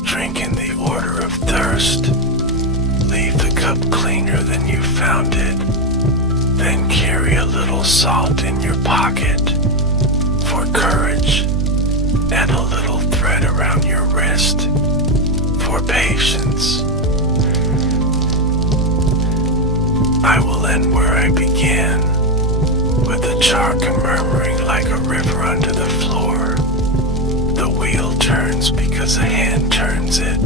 drink in the order of thirst. Leave the cup cleaner than you found it. Then carry a little salt in your pocket for courage, and a little thread around your wrist for patience. I will end where I began, with the chalk murmuring like a river under the floor. The wheel turns because a hand turns it.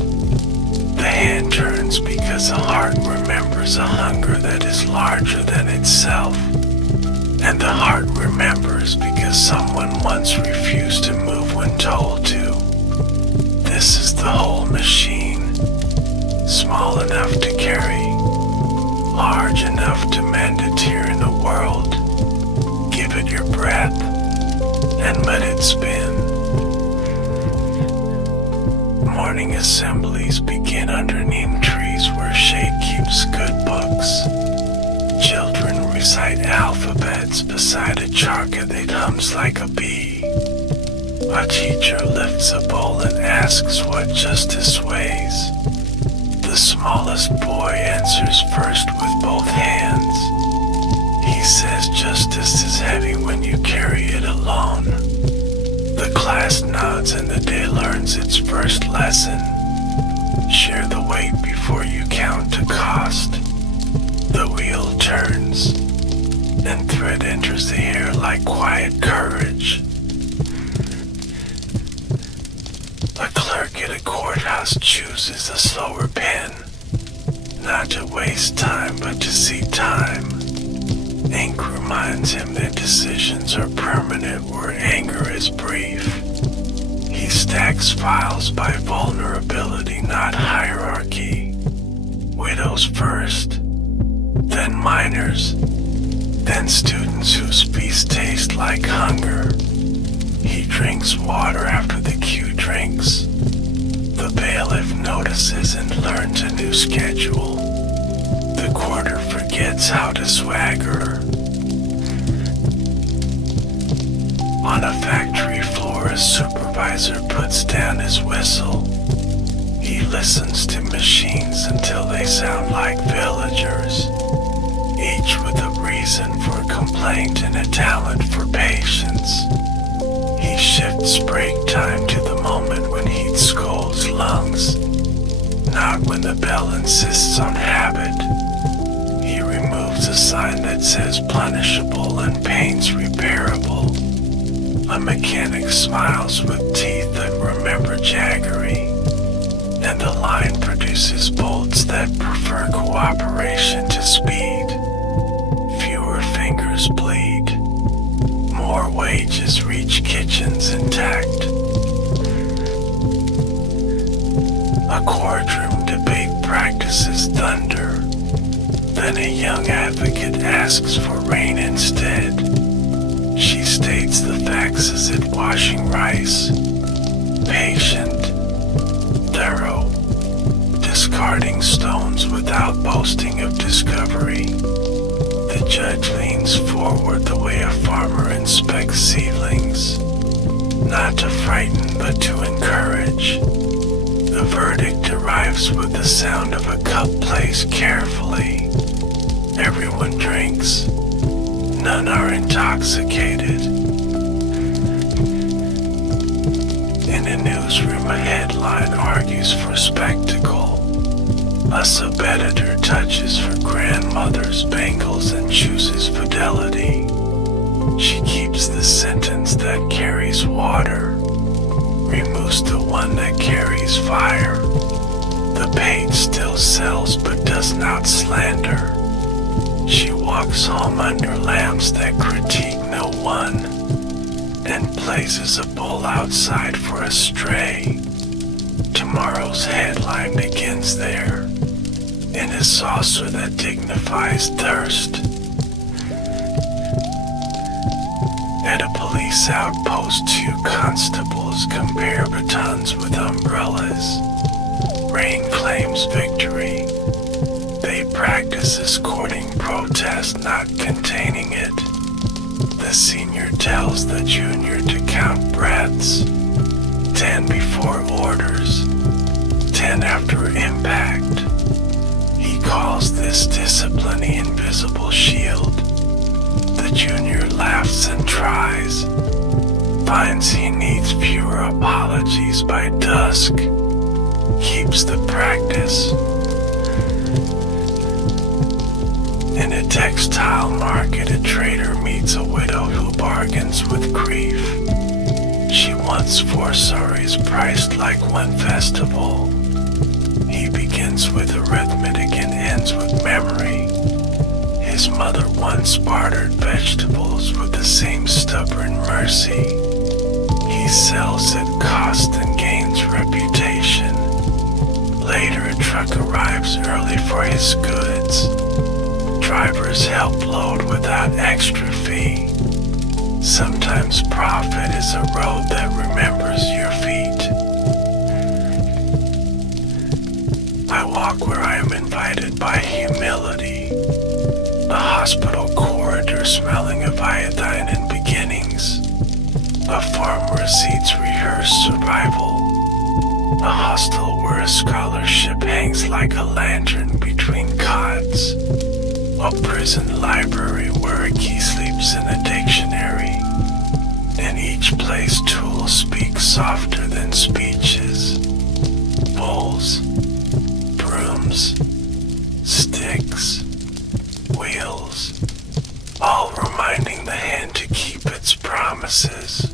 The hand turns because a heart remembers a hunger that is larger than itself. And the heart remembers because someone once refused to move when told to. This is the whole machine, small enough to carry, large enough to mend a tear in the world. Give it your breath and let it spin. Morning assemblies begin under neem trees where shade keeps good books. Children recite alphabets beside a charca that hums like a bee. A teacher lifts a bowl and asks what justice weighs. The smallest boy answers first with both hands. He says justice is heavy when you carry it alone. The class nods and the day learns its first lesson. Share the weight before you count to cost. The wheel turns, and thread enters the air like quiet courage. A clerk at a courthouse chooses a slower pen, not to waste time but to see time. Ink reminds him that decisions are permanent where anger is brief. He stacks files by vulnerability, not hierarchy. Widows first, then minors, then students whose peace tastes like hunger. He drinks water after the queue drinks. The bailiff notices and learns a new schedule. The quarter forgets how to swagger. On a factory floor, a supervisor puts down his whistle. He listens to machines until they sound like villagers, each with a reason for complaint and a talent for patience. He shifts break time to the moment when heat scalds lungs, not when the bell insists on habit. He removes a sign that says punishable and pains repairable. A mechanic smiles with teeth that remember jaggery, and the line produces bolts that prefer cooperation to speed. Fewer fingers bleed. More wages reach kitchens intact. A courtroom debate practices thunder, then asks for rain instead. She states the facts as if washing rice. Patient, thorough, discarding stones without boasting of discovery. The judge leans forward the way a farmer inspects seedlings, not to frighten but to encourage. The verdict arrives with the sound of a cup placed carefully. Everyone drinks. None are intoxicated. In a newsroom, a headline argues for spectacle. A sub-editor touches her grandmother's bangles and chooses fidelity. She keeps the sentence that carries water, removes the one that carries fire. The page still sells but does not slander. She walks home under lamps that critique no one, and places a bull outside for a stray. Tomorrow's headline begins there, in a saucer that dignifies thirst. At a police outpost, 2 constables compare batons with umbrellas. Rain claims victory. They practice escorting protest, not containing it. The senior tells the junior to count breaths. 10 before orders, 10 after impact. He calls this discipline the invisible shield. The junior laughs and tries, finds he needs fewer apologies by dusk, keeps the practice. In a textile market, a trader meets a widow who bargains with grief. She wants 4 saris priced like one festival. He begins with arithmetic and ends with memory. His mother once bartered vegetables with the same stubborn mercy. He sells at cost and gains reputation. Later, a truck arrives early for his goods. Drivers help load without extra fee. Sometimes profit is a road that remembers your feet. I walk where I am invited by humility. A hospital corridor smelling of iodine and beginnings. A farm where seeds rehearse survival. A hostel where a scholarship hangs like a lantern between cots. A prison library where a key sleeps in a dictionary. In each place, tools speak softer than speeches. Bowls, brooms, sticks, wheels, all reminding the hand to keep its promises.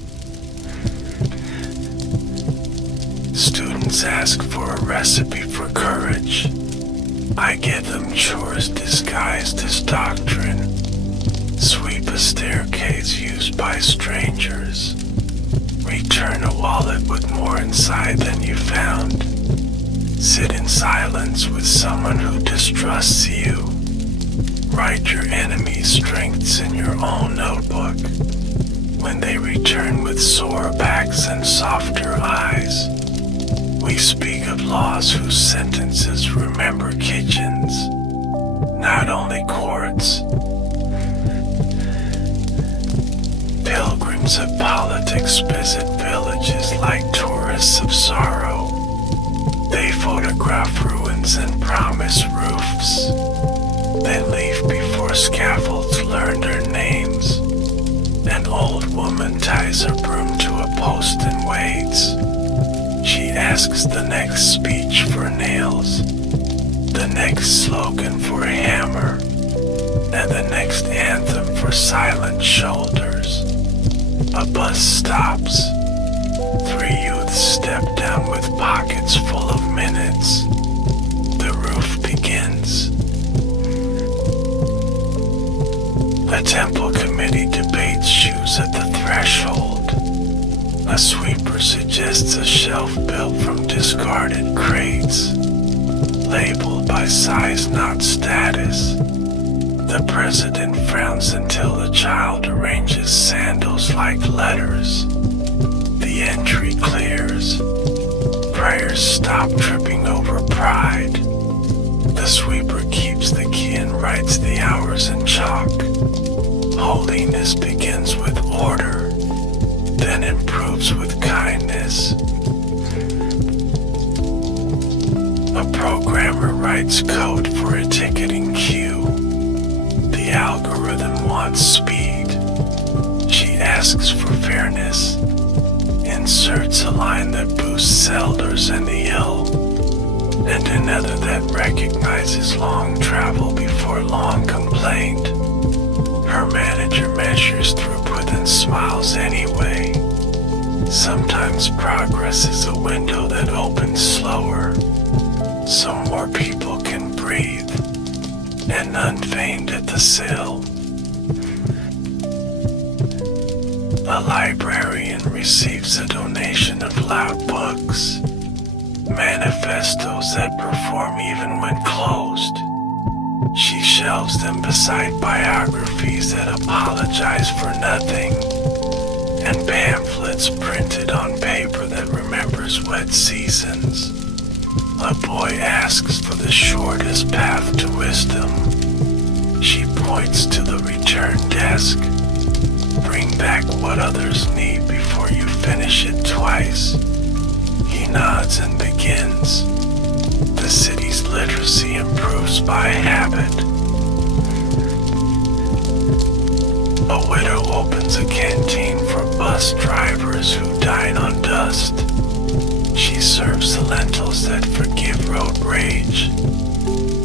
Students ask for a recipe for courage. I give them chores disguised as doctrine. Sweep a staircase used by strangers. Return a wallet with more inside than you found. Sit in silence with someone who distrusts you. Write your enemy's strengths in your own notebook. When they return with sore backs and softer eyes, we speak of laws whose sentences remember kitchens, not only courts. Pilgrims of politics visit villages like tourists of sorrow. They photograph ruins and promise roofs, then leave before scaffolds learn their names. An old woman ties a broom to a post and waits. She asks the next speech for nails, the next slogan for a hammer, and the next anthem for silent shoulders. A bus stops. 3 youths step down with pockets full of minutes. The roof begins. A temple committee debates shoes at the threshold. A sweeper suggests a shelf built from discarded crates, labeled by size, not status. The president frowns until the child arranges sandals like letters. The entry clears. Prayers stop tripping over pride. The sweeper keeps the key and writes the hours in chalk. Holiness begins with order, then improves with kindness. A programmer writes code for a ticketing queue. The algorithm wants speed. She asks for fairness. Inserts a line that boosts elders and the ill, and another that recognizes long travel before long complaint. Her manager measures throughput and smiles anyway. Sometimes progress is a window that opens slower, so more people can breathe, and unveined at the sill. A librarian receives a donation of loud books, manifestos that perform even when closed. She shelves them beside biographies that apologize for nothing, and pamphlets printed on paper that remembers wet seasons. A boy asks for the shortest path to wisdom. She points to the return desk. Bring back what others need before you finish it twice. He nods and begins. The city's literacy improves by habit. A widow opens a canteen for bus drivers who dine on dust. She serves the lentils that forgive road rage,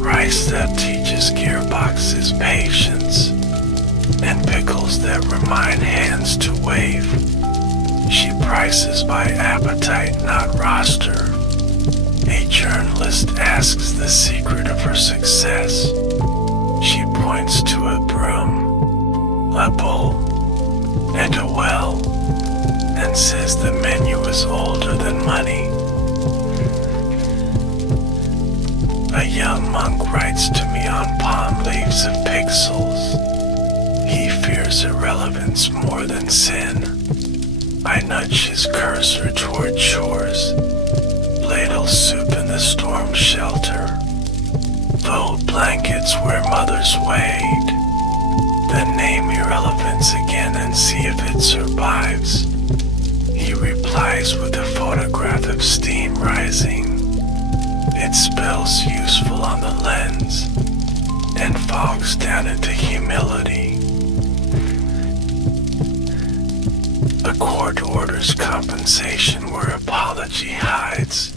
rice that teaches gearboxes patience, and pickles that remind hands to wave. She prices by appetite, not roster. A journalist asks the secret of her success. She points to a broom, a bowl, and a well, and says the menu is older than money. A young monk writes to me on palm leaves of pixels. He fears irrelevance more than sin. I nudge his cursor toward shores. Ladle soup in the storm shelter. Fold blankets where mothers wade. Then name irrelevance again and see if it survives. He replies with a photograph of steam rising. It spells useful on the lens and fogs down into humility. The court orders compensation where apology hides.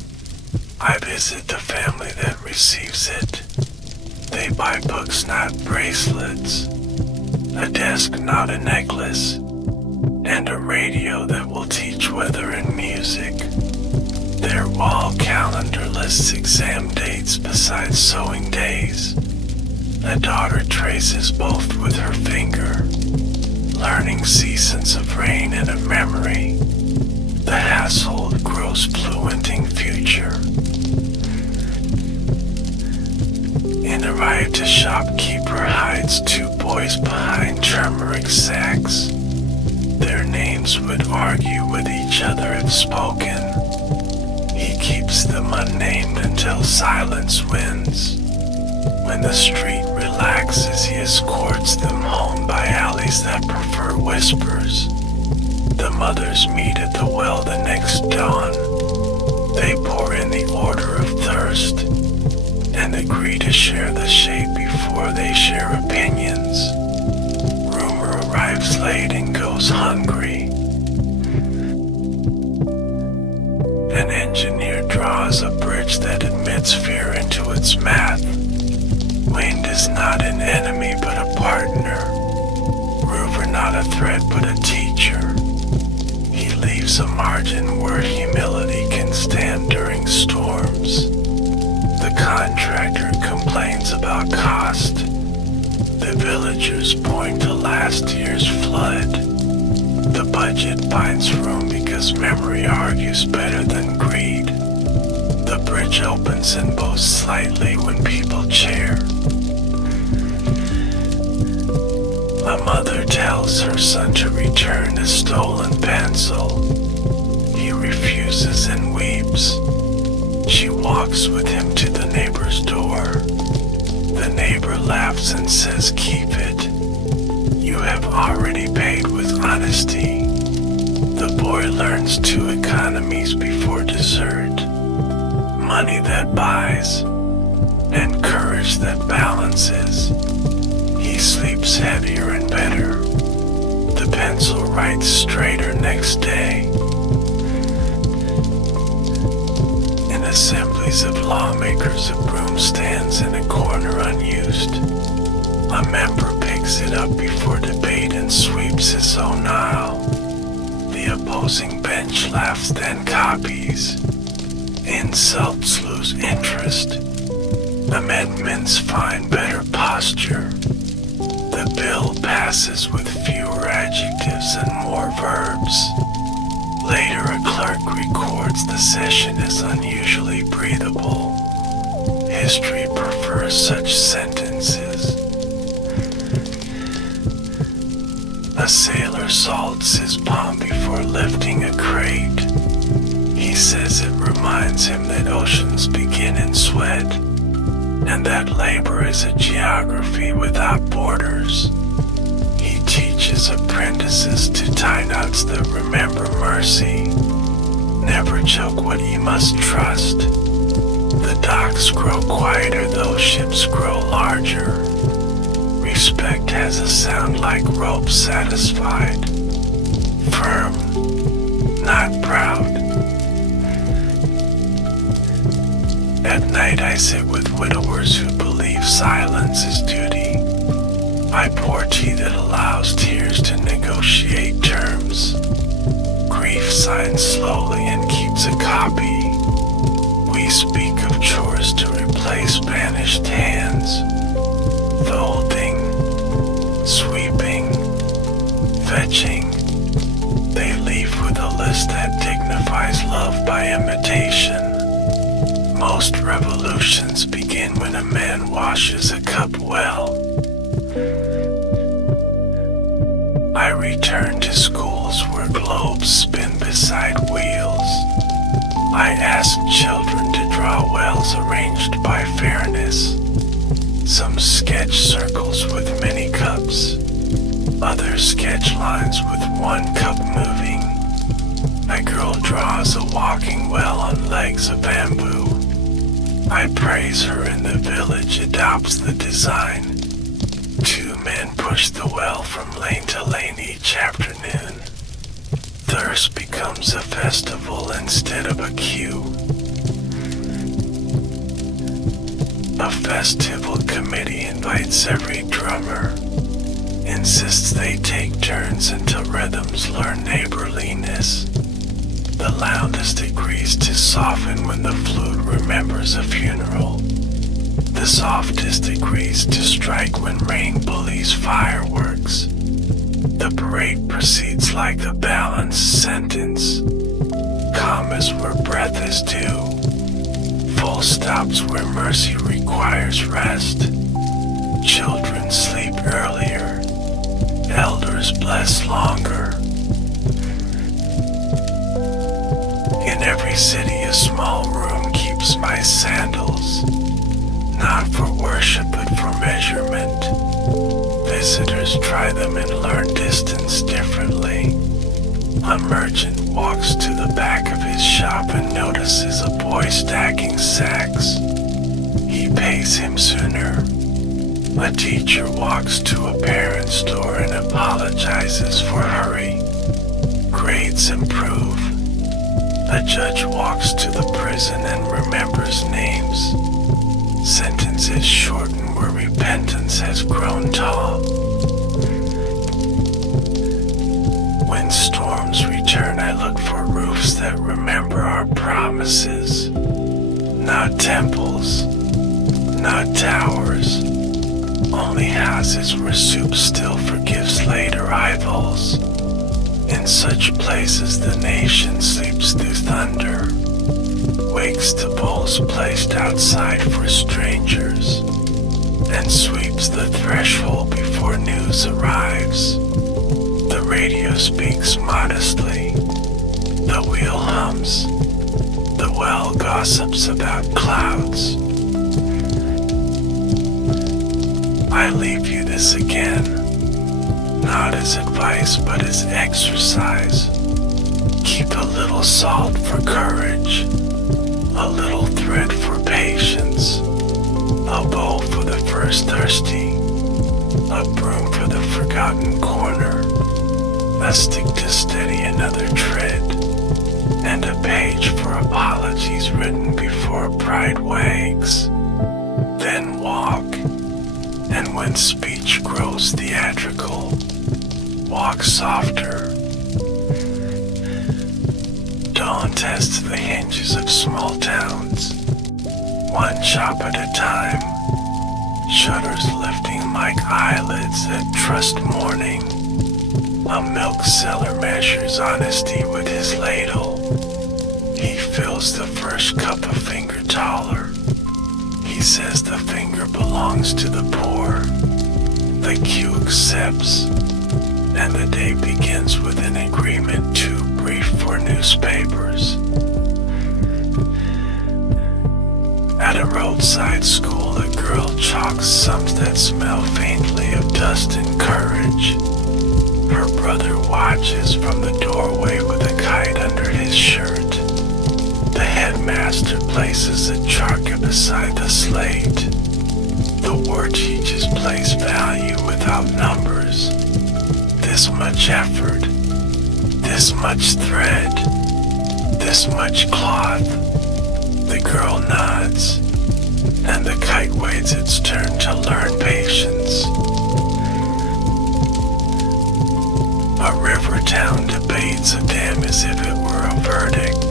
I visit the family that receives it. They buy books, not bracelets, a desk, not a necklace, and a radio that will teach weather and music. Their wall calendar lists exam dates besides sewing days. A daughter traces both with her finger, learning seasons of rain and of memory. The household grows fluent in future. In a riotous shopkeeper hides two boys behind turmeric sacks. Their names would argue with each other if spoken. He keeps them unnamed until silence wins. When the street relaxes, he escorts them home by alleys that prefer whispers. The mothers meet at the well the next dawn. They pour in the order of thirst and agree to share the shade before they share opinions. Rumor arrives late and goes hungry. An engineer draws a bridge that admits fear into its math. Wind is not an enemy but a partner. River not a threat but a teacher. He leaves a margin where humility can stand during storms. The contractor complains about cost. The villagers point to last year's flood. The budget finds room because memory argues better than greed. The bridge opens and bows slightly when people cheer. A mother tells her son to return a stolen pencil. He refuses and weeps. She walks with him to the neighbor's door. The neighbor laughs and says, "Keep it. You have already paid with honesty." The boy learns 2 economies before dessert: money that buys and courage that balances. He sleeps heavier and better. The pencil writes straighter next day. In assemblies of lawmakers, a broom stands in a corner unused. A member picks it up before debate and sweeps his own aisle. The opposing bench laughs, then copies. Insults lose interest. Amendments find better posture. The bill passes with fewer adjectives and more verbs. Later, a clerk records the session as unusually breathable. History prefers such sentences. A sailor salts his palm before lifting a crate. He says it reminds him that oceans begin in sweat, and that labor is a geography without borders. He teaches apprentices to tie knots that remember mercy. Never choke what you must trust. The docks grow quieter, those ships grow larger. Respect has a sound like rope satisfied. Firm, not proud. At night I sit with widowers who believe silence is duty. I pour tea that allows tears to negotiate terms. Grief signs slowly and keeps a copy. We speak of chores to replace vanished hands. Folding, sweeping, fetching. They leave with a list that dignifies love by imitation. Most revolutions begin when a man washes a cup well. I return to schools where globes spin beside wheels. I ask children to draw wells arranged by fairness. Some sketch circles with many cups. Others sketch lines with 1 cup moving. A girl draws a walking well on legs of bamboo. I praise her, and the village adopts the design. 2 men push the well from lane to lane each afternoon. Thirst becomes a festival instead of a queue. A festival committee invites every drummer, insists they take turns until rhythms learn neighborliness. The loudest agrees to soften when the flute remembers a funeral. The softest agrees to strike when rain bullies fireworks. The parade proceeds like a balanced sentence. Commas where breath is due. Full stops where mercy requires rest. Children sleep earlier. Elders bless longer. In every city, a small room keeps my sandals, not for worship but for measurement. Visitors try them and learn distance differently. A merchant walks to the back of his shop and notices a boy stacking sacks. He pays him sooner. A teacher walks to a parent's door and apologizes for hurry. Grades improve. A judge walks to the prison and remembers names. Sentences shorten where repentance has grown tall. When storms return, I look for roofs that remember our promises. Not temples, not towers, only houses where soup still forgives late arrivals. In such places the nation sleeps through thunder, wakes to bowls placed outside for strangers. and sweeps the threshold before news arrives. The radio speaks modestly, the wheel hums, the well gossips about clouds. I leave you this again, not as advice but as exercise. Keep a little salt for courage, a little thread for patience, a bowl for the first thirsty, a broom for the forgotten corner, a stick to steady another tread, and a page for apologies written before pride wags. Then walk, and when speech grows theatrical, walk softer. Dawn tests the hinges of small towns, one chop at a time, shutters lifting like eyelids that trust morning. A milk seller measures honesty with his ladle. He fills the first cup a finger taller. He says the finger belongs to the poor. The queue accepts, and the day begins with an agreement too brief for newspapers. At a roadside school, a girl chalks sums that smell faintly of dust and courage. Her brother watches from the doorway with a kite under his shirt. The headmaster places a charka beside the slate. The war teaches place value without numbers. This much effort, this much thread, this much cloth. The girl nods, and the kite waits its turn to learn patience. A river town debates a dam as if it were a verdict.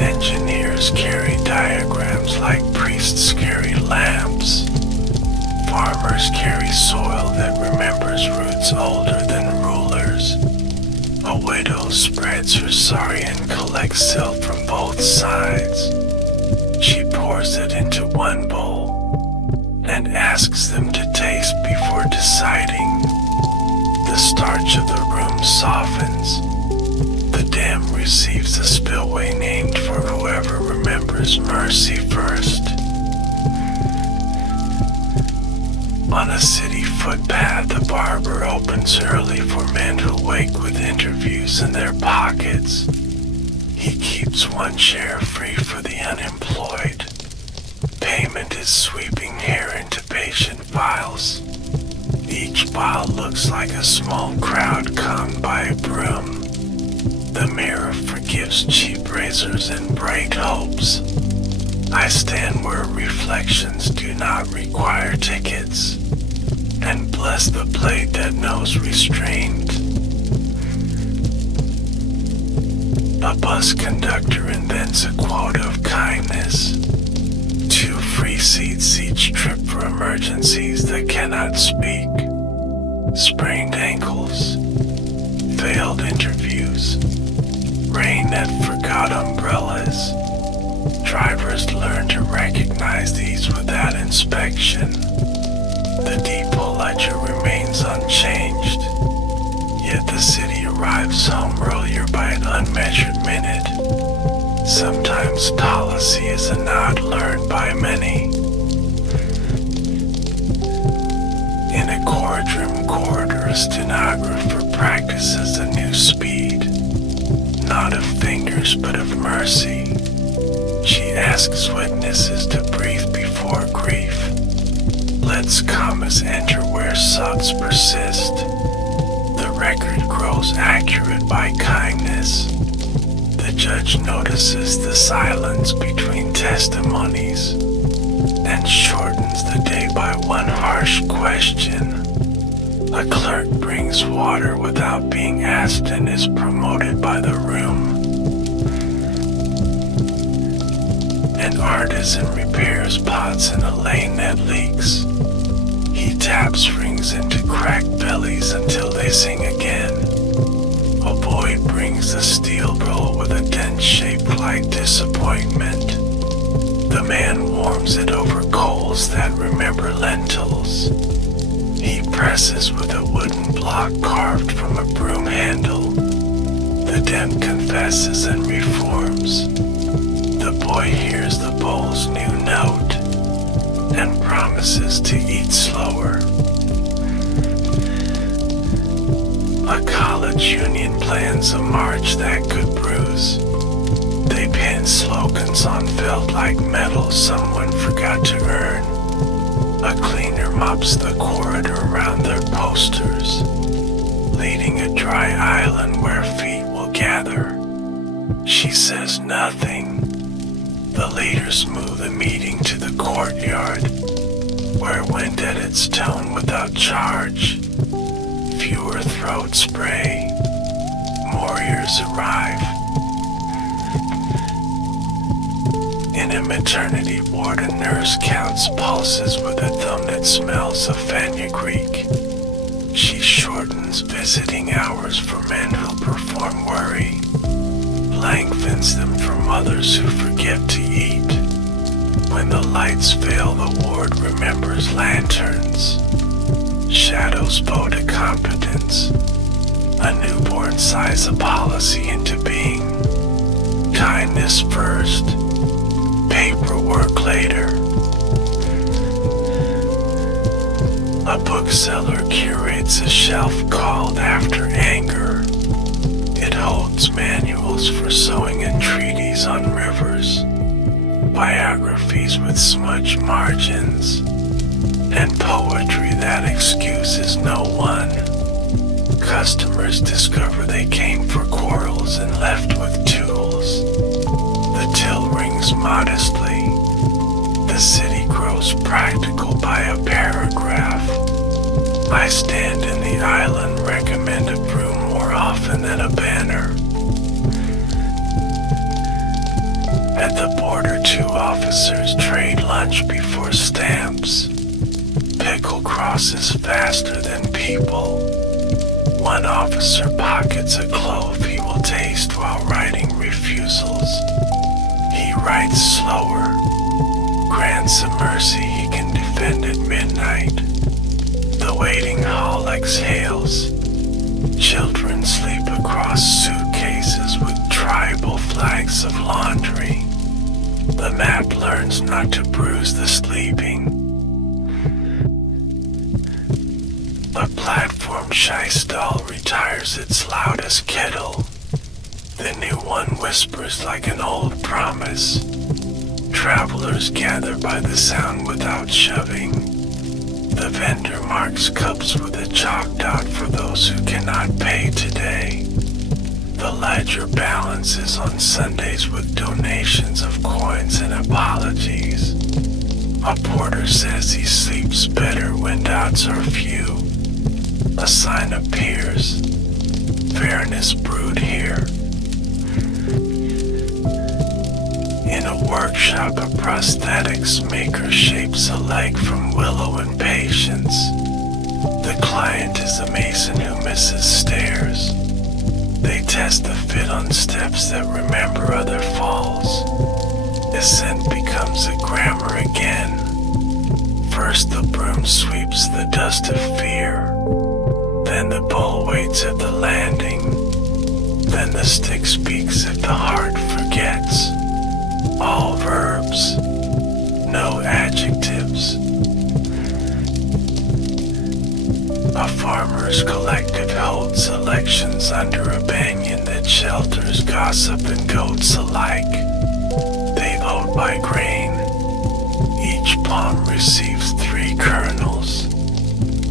Engineers carry diagrams like priests carry lamps. Farmers carry soil that remembers roots older than rulers. A widow spreads her sari and collects silk from both sides. She pours it into one bowl and asks them to taste before deciding. The starch of the room softens. The dam receives a spillway named for whoever remembers mercy first. On a city footpath, a barber opens early for men who wake with interviews in their pockets. He keeps one chair free for the unemployed. Payment is sweeping hair into patient files. Each file looks like a small crowd combed by a broom. The mirror forgives cheap razors and bright hopes. I stand where reflections do not require tickets, and bless the plate that knows restraint. A bus conductor invents a quota of kindness. 2 free seats each trip for emergencies that cannot speak. Sprained ankles, failed interviews, rain that forgot umbrellas. Drivers learn to recognize these without inspection. The depot ledger remains unchanged, yet the city arrives home earlier by an unmeasured minute. Sometimes policy is a nod learned by many. In a courtroom corridor, a stenographer practices a new speed, not of fingers but of mercy. She asks witnesses to breathe before grief. Lets commas enter where suds persist. The record grows accurate by kindness. The judge notices the silence between testimonies and shortens the day by one harsh question. A clerk brings water without being asked and is promoted by the room. An artisan repairs pots in a lane that leaks. He taps rings into cracked bellies until they sing again. A boy brings a steel bowl with a dent shaped like disappointment. The man warms it over coal bowls that remember lentils. He presses with a wooden block carved from a broom handle. The dent confesses and reforms. The boy hears the bowl's new note and promises to eat slower. A college union plans a march that could bruise. They pin slogans on felt like metal someone forgot to earn. A cleaner mops the corridor around their posters, leading a dry island where feet will gather. She says nothing. The leaders move the meeting to the courtyard, where wind edits tone without charge. Fewer throats spray. More ears arrive. In a maternity ward, a nurse counts pulses with a thumb that smells of fenugreek. She shortens visiting hours for men who perform worry, lengthens them for mothers who forget to eat. When the lights fail, the ward remembers lanterns. Shadows bow to competence. A newborn sighs a policy into being. Kindness first, paperwork later. A bookseller curates a shelf called After Anger. It holds manuals for sewing and treaties on rivers, biographies with smudged margins, and poetry that excuses no one. Customers discover they came for quarrels and left with tools. The till rings modestly. The city grows practical by a paragraph. I stand in the island, recommend a broom more often than a banner. At the border, 2 officers trade lunch before stamps. Pickle crosses faster than people. One officer pockets a clove he will taste while writing refusals. He writes slower, grants a mercy he can defend at midnight. The waiting hall exhales. Children sleep across suitcases with tribal flags of laundry. The map learns not to bruise the sleeping. A platform shy stall retires its loudest kettle. The new one whispers like an old promise. Travelers gather by the sound without shoving. The vendor marks cups with a chalk dot for those who cannot pay today. The ledger balances on Sundays with donations of coins and apologies. A porter says he sleeps better when doubts are few. A sign appears. Fairness brewed here. In a workshop, a prosthetics maker shapes a leg from willow and patience. The client is a mason who misses stairs. They test the fit on steps that remember other falls. Ascent becomes a grammar again. First the broom sweeps the dust of fear. Then the bull waits at the landing. Then the stick speaks if the heart forgets. All verbs, no adjectives. A farmer's collective holds elections under a banyan that shelters gossip and goats alike. They vote by grain. Each palm receives 3 kernels.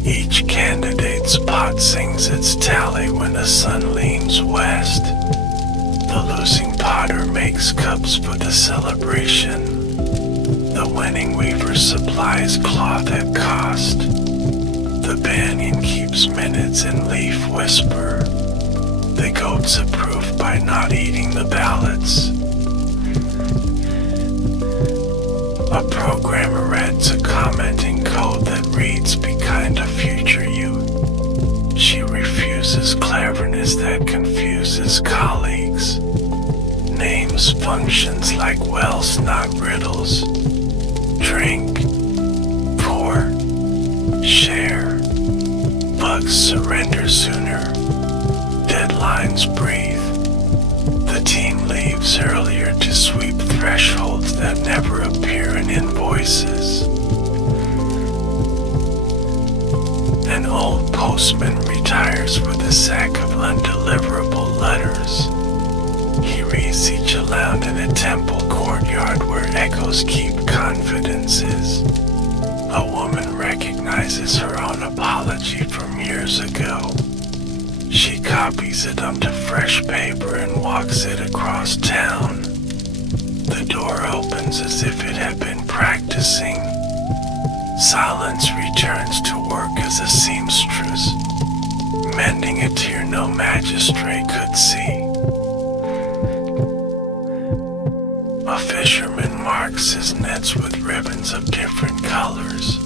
Each candidate's pot sings its tally when the sun leans west. The losing potter makes cups for the celebration. The winning weaver supplies cloth at cost. The banyan keeps minutes in leaf whisper. The goats approve by not eating the ballots. A programmer adds a comment in code that reads, "Be kind to future you." She refuses cleverness that confuses colleagues. Names functions like wells, not riddles. Drink, share. Bugs surrender sooner. Deadlines breathe. The team leaves earlier to sweep thresholds that never appear in invoices. An old postman retires with a sack of undeliverable letters. He reads each aloud in a temple courtyard where echoes keep confidences. A woman recognizes her own apology from years ago. She copies it onto fresh paper and walks it across town. The door opens as if it had been practicing. Silence returns to work as a seamstress, mending a tear no magistrate could see. A fisherman marks his nets with ribbons of different colors.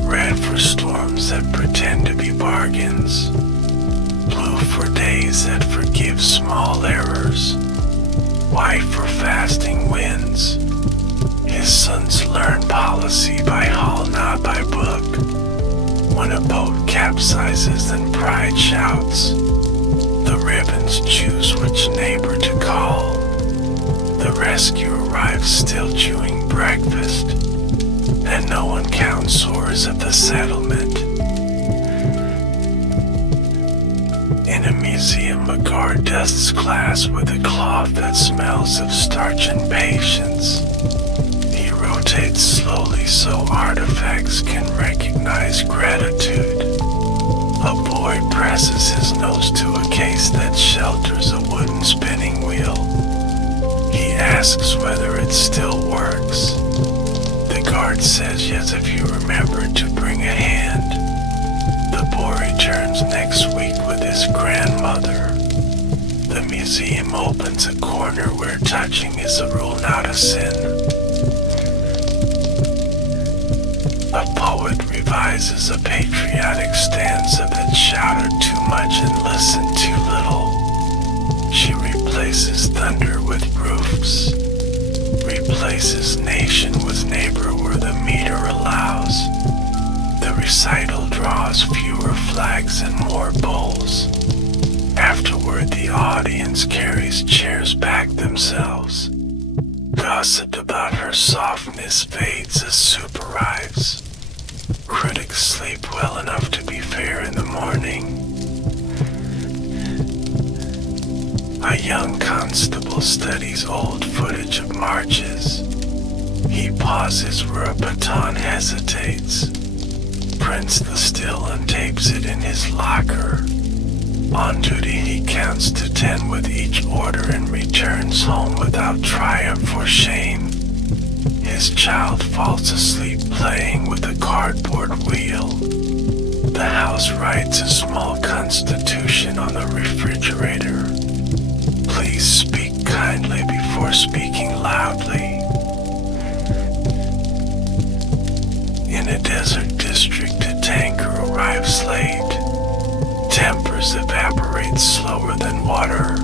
Red for storms that pretend to be bargains. Blue for days that forgive small errors. White for fasting winds. His sons learn policy by hall, not by book. When a boat capsizes, then pride shouts. The ribbons choose which neighbor to call. The rescue arrives still chewing breakfast, and no one counts oars at the settlement. In a museum, a guard dusts glass with a cloth that smells of starch and patience. He rotates slowly so artifacts can recognize gratitude. A boy presses his nose to a case that shelters a wooden spinning wheel. He asks whether it still works. The guard says yes if you remember to bring a hand. The boy returns next week with his grandmother. The museum opens a corner where touching is a rule, not a sin. A poet revises a patriotic stanza that shouted too much and listened too little. She replaces thunder with roofs, replaces nation with neighbor where the meter allows. The recital draws fewer flags and more bowls. Afterward, the audience carries chairs back themselves. Gossip about her softness fades as soup arrives. Critics sleep well enough to be fair in the morning. A young constable studies old footage of marches. He pauses where a baton hesitates, prints the still and tapes it in his locker. On duty, he counts to 10 with each order and returns home without triumph or shame. His child falls asleep playing with a cardboard wheel. The house writes a small constitution on the refrigerator. Please speak kindly before speaking loudly. In a desert district, a tanker arrives late. Tempers evaporate slower than water.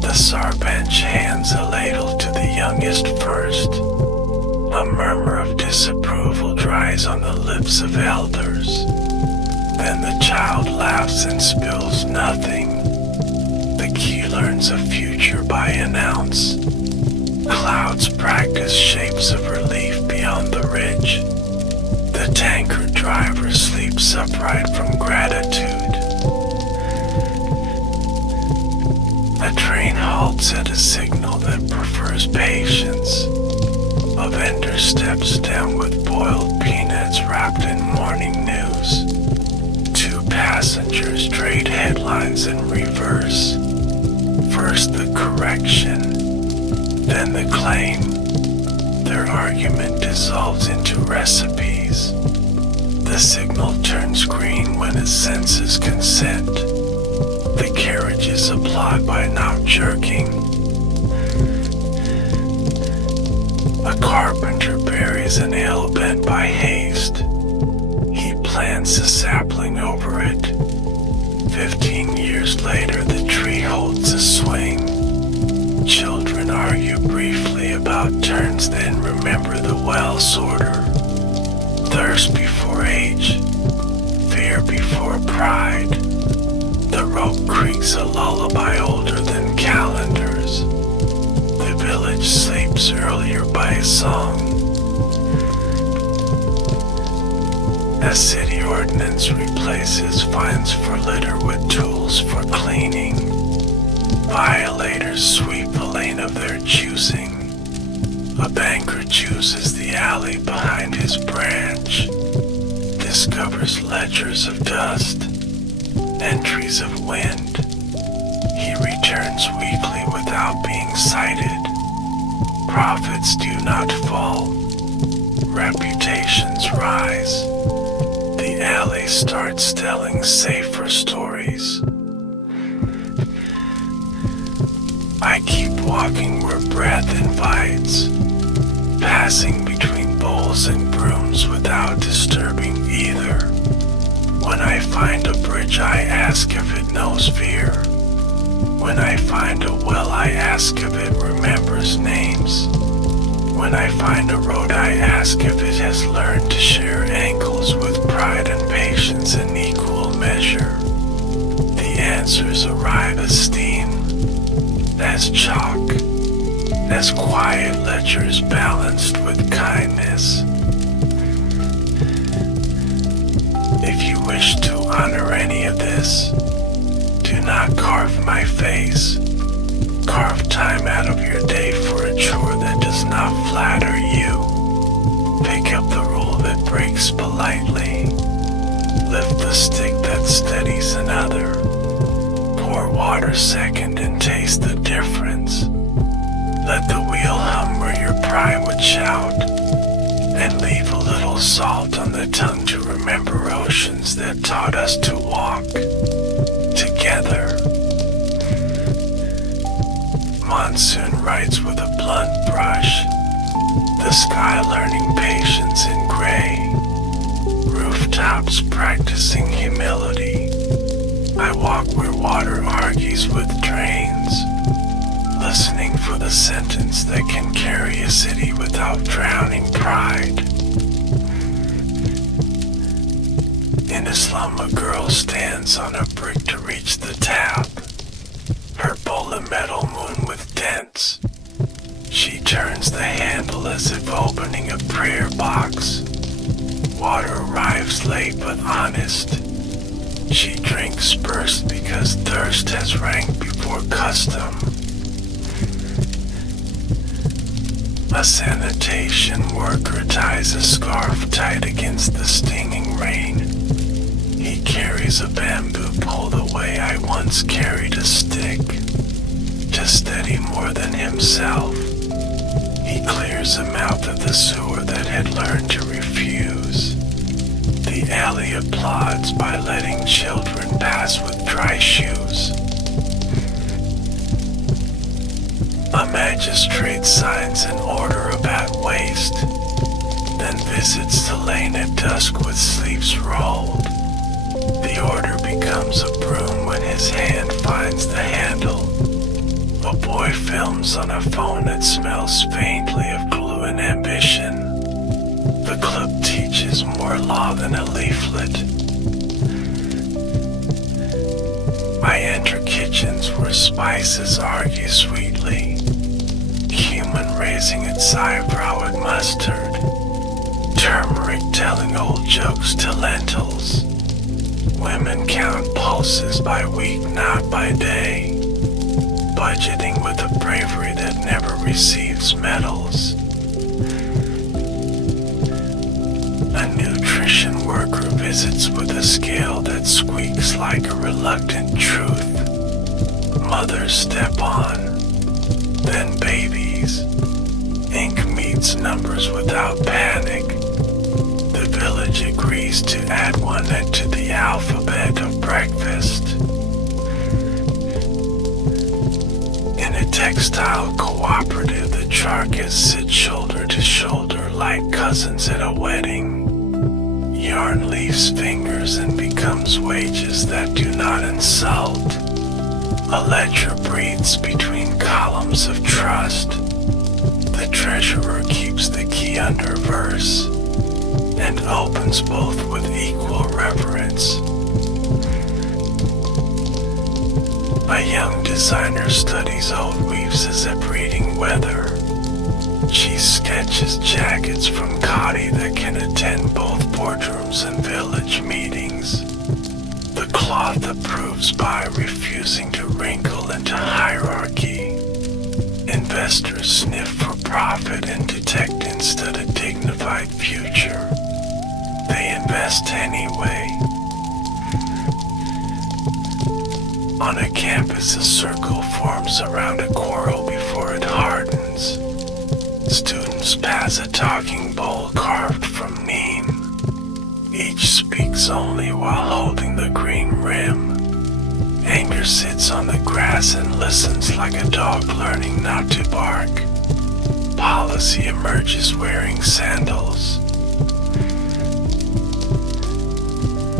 The sarbench hands a ladle to the youngest first. A murmur of disapproval dries on the lips of elders. Then the child laughs and spills nothing. The key learns a future by an ounce. Clouds practice shapes of relief beyond the ridge. The tanker driver sleeps upright from gratitude. A train halts at a signal that prefers patience. A vendor steps down with boiled peanuts wrapped in morning news. Two passengers trade headlines in reverse. First the correction, then the claim. Their argument dissolves into recipes. The signal turns green when it senses consent. The carriages applaud by not jerking. A carpenter buries an ale bent by haste. He plants a sapling over it. 15 years later, the tree holds a swing. Children argue briefly about turns, then remember the well sorter. Thirst before age. pride. The rope creaks a lullaby older than calendars. The village sleeps earlier by a song. A city ordinance replaces fines for litter with tools for cleaning. Violators sweep a lane of their choosing. A banker chooses the alley behind his branch. Discovers ledgers of dust, entries of wind. He returns weekly without being cited. Profits do not fall. Reputations rise. The alley starts telling safer stories. I keep walking where breath invites, passing between bowls and brooms without disturbing either. When I find a bridge, I ask if it knows fear. When I find a well, I ask if it remembers names. When I find a road, I ask if it has learned to share ankles with pride and patience in equal measure. The answers arrive as steam, as chalk, as quiet ledgers balanced with kindness. If you wish to honor any of this, do not carve my face. Carve time out of your day for a chore that does not flatter you. Pick up the rule that breaks politely. Lift the stick that steadies another. Pour water second and taste the difference. Let the wheel hum where your pride would shout. And leave a little salt on the tongue to remember oceans that taught us to walk together. Monsoon writes with a blunt brush, the sky learning patience in gray, rooftops practicing humility. I walk where water argues with drains, listening for the sentence that can carry a city without drowning pride. In a slum, a girl stands on a brick to reach the tap. Her bowl a metal moon with dents. She turns the handle as if opening a prayer box. Water arrives late but honest. She drinks first because thirst has ranked before custom. A sanitation worker ties a scarf tight against the stinging rain. He carries a bamboo pole the way I once carried a stick, to steady more than himself. He clears a mouth of the sewer that had learned to refuse. The alley applauds by letting children pass with dry shoes. A magistrate signs an order about waste, then visits the lane at dusk with sleeves rolled. The order becomes a broom when his hand finds the handle. A boy films on a phone that smells faintly of glue and ambition. The clip teaches more law than a leaflet. I enter kitchens where spices argue sweetly. Cumin raising its eyebrow at mustard. Turmeric telling old jokes to lentils. Women count pulses by week, not by day. Budgeting with a bravery that never receives medals. A nutrition worker visits with a scale that squeaks like a reluctant truth. Mothers step on, then babies. Ink meets numbers without panic. The village agrees to add one to the alphabet of breakfast. In a textile cooperative, the charkis sit shoulder to shoulder like cousins at a wedding. Yarn leaves fingers and becomes wages that do not insult. A ledger breathes between columns of trust. The treasurer keeps the key under verse and opens both with equal reverence. A young designer studies old weaves as if reading weather. She sketches jackets from Gandhi that can attend both boardrooms and village meetings. The cloth approves by refusing to wrinkle into hierarchy. Investors sniff for profit and detect instead a dignified future. They invest anyway. On a campus, a circle forms around a quarrel before it hardens. Students pass a talking bowl carved from neem. Each speaks only while holding the green rim. Anger sits on the grass and listens like a dog learning not to bark. Policy emerges wearing sandals.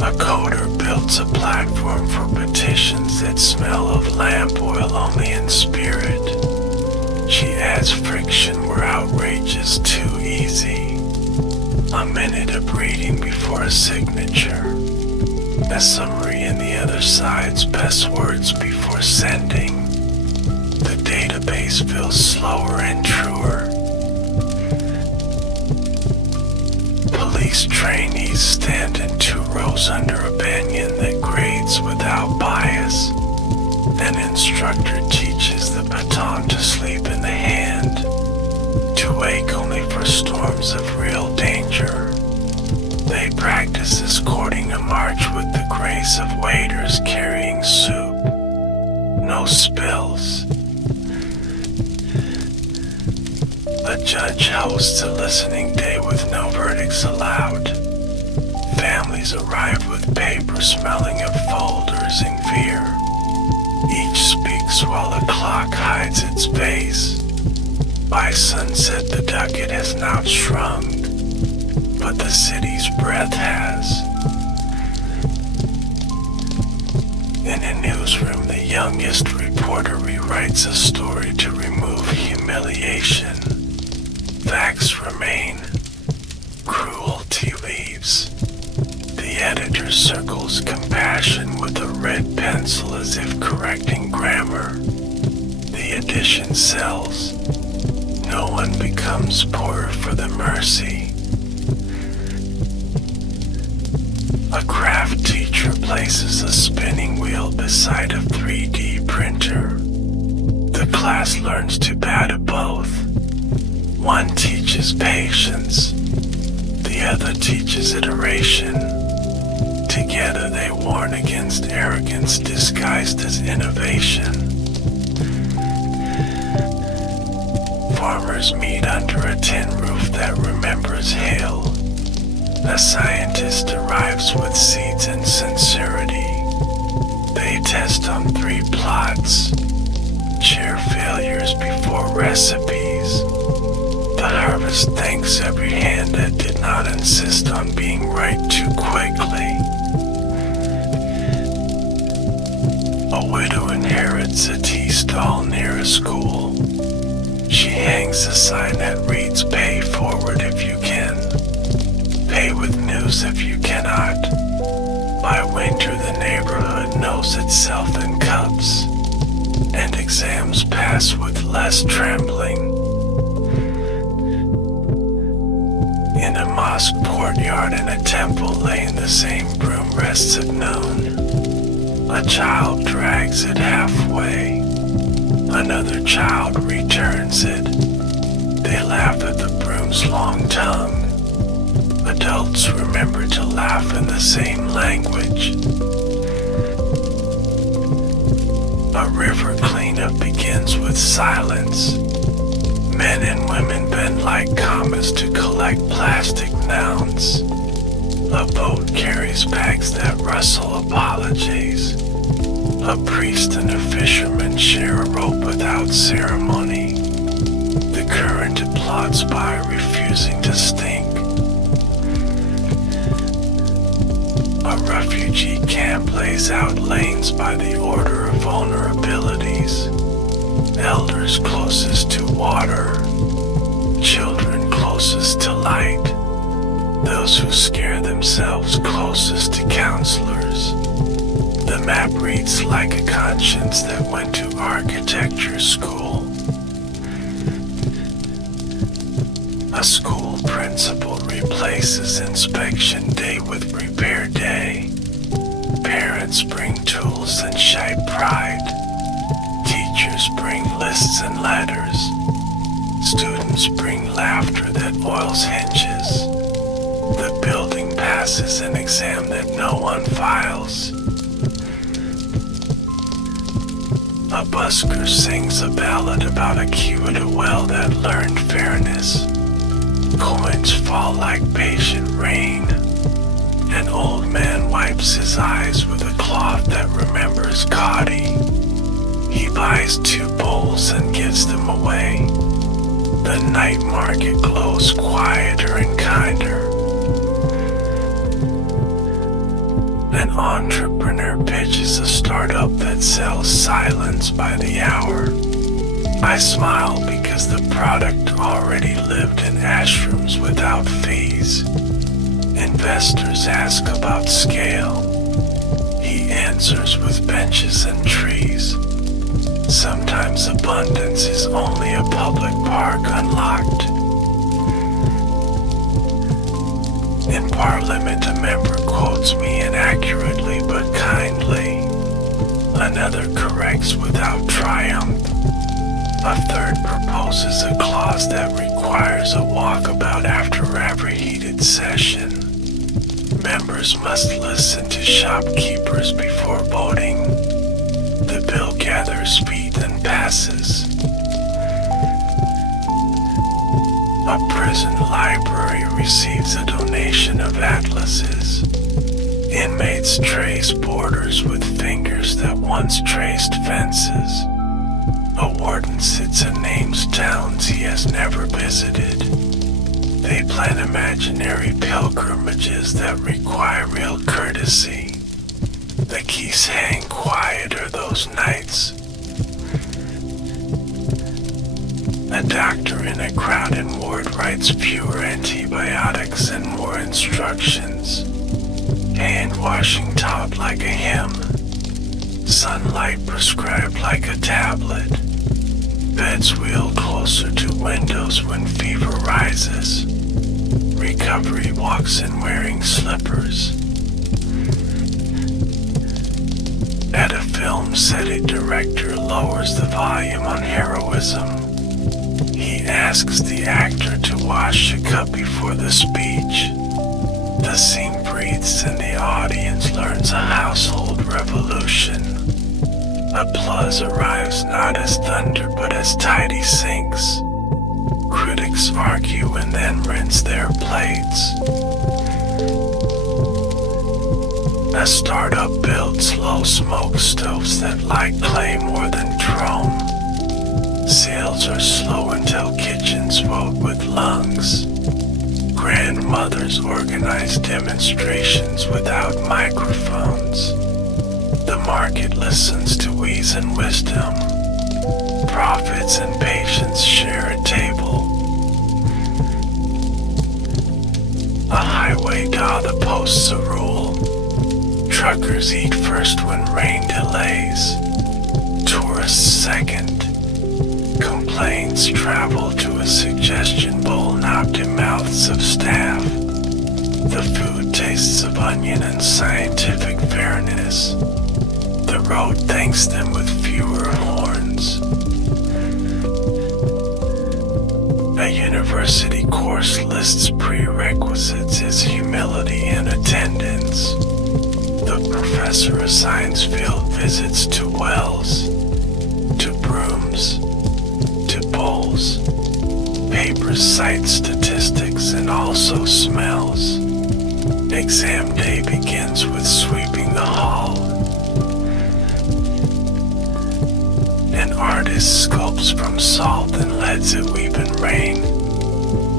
A coder builds a platform for petitions that smell of lamp oil only in spirit. She adds friction where outrage is too easy. A minute of reading before a signature. A summary in the other side's best words before sending. The database feels slower and truer. Police trainees stand in 2 rows under a banyan that grades without bias. An instructor teaches the baton to sleep in the hand, to wake only for storms of real danger. They practice escorting a march with the grace of waiters carrying soup. No spills. A judge hosts a listening day with no verdicts allowed. Families arrive with paper smelling of folders in fear. Each speaks while a clock hides its face. By sunset the ducat has not shrunk, but the city's breath has. In a newsroom, the youngest reporter rewrites a story to remove humiliation. Facts remain. Cruelty leaves. The editor circles compassion with a red pencil as if correcting grammar. The edition sells. No one becomes poorer for the mercy. A craft teacher places a spinning wheel beside a 3D printer. The class learns to bat both. One teaches patience, the other teaches iteration. Together they warn against arrogance disguised as innovation. Farmers meet under a tin roof that remembers hail. A scientist arrives with seeds and sincerity. They test on 3 plots, share failures before recipes. The harvest thanks every hand that did not insist on being right too quickly. A widow inherits a tea stall near a school. She hangs a sign that reads, "Pay forward if you can. Pay with news if you cannot." By winter the neighborhood knows itself in cups, and exams pass with less trembling. In a mosque courtyard and a temple lane, the same broom rests at noon. A child drags it halfway. Another child returns it. They laugh at the broom's long tongue. Adults remember to laugh in the same language. A river cleanup begins with silence. Men and women bend like commas to collect plastic nouns. A boat carries bags that rustle apologies. A priest and a fisherman share a rope without ceremony. The current plods by refusing to stink. A refugee camp lays out lanes by the order of vulnerabilities. Elders closest to water, children closest to light, those who scare themselves closest to counselors. The map reads like a conscience that went to architecture school. A school principal replaces inspection day with repair day. Parents bring tools and shy pride. Teachers bring lists and letters. Students bring laughter that oils hinges. The building passes an exam that no one files. A busker sings a ballad about a queue at a well that learned fairness. Coins fall like patient rain. An old man wipes his eyes with a cloth that remembers Gandhi. He buys 2 bowls and gives them away. The night market glows quieter and kinder. An entrepreneur pitches a startup that sells silence by the hour. I smile because the product already lived in ashrams without fees. Investors ask about scale. He answers with benches and trees. Sometimes abundance is only a public park unlocked. In Parliament, a member quotes me inaccurately but kindly. Another corrects without triumph. A third proposes a clause that requires a walkabout after every heated session. Members must listen to shopkeepers before voting. The bill gathers speed and passes. A prison library receives a donation of atlases. Inmates trace borders with fingers that once traced fences. A warden sits and names towns he has never visited. They plan imaginary pilgrimages that require real courtesy. The keys hang quieter those nights. A doctor in a crowded ward writes fewer antibiotics and more instructions. Hand washing taught like a hymn. Sunlight prescribed like a tablet. Beds wheel closer to windows when fever rises. Recovery walks in wearing slippers. At a film set, a director lowers the volume on heroism. He asks the actor to wash a cup before the speech. The scene breathes and the audience learns a household revolution. Applause arrives not as thunder but as tidy sinks. Critics argue and then rinse their plates. A startup builds low smoke stoves that like clay more than drone. Sales are slow until kitchens vote with lungs. Grandmothers organize demonstrations without microphones. The market listens to wheeze and wisdom. Prophets and patience share a table. A highway Gandhi posts a rule. Truckers eat first when rain delays. Tourists second. Complaints travel to a suggestion bowl knocked in mouths of staff. The food tastes of onion and scientific fairness. The road thanks them with fewer horns. A university course lists prerequisites as humility and attendance. The professor assigns field visits to wells, to brooms, to bowls. Papers cite statistics and also smells. Exam day begins with sweeping the hall. An artist sculpts from salt and lets it weep in rain.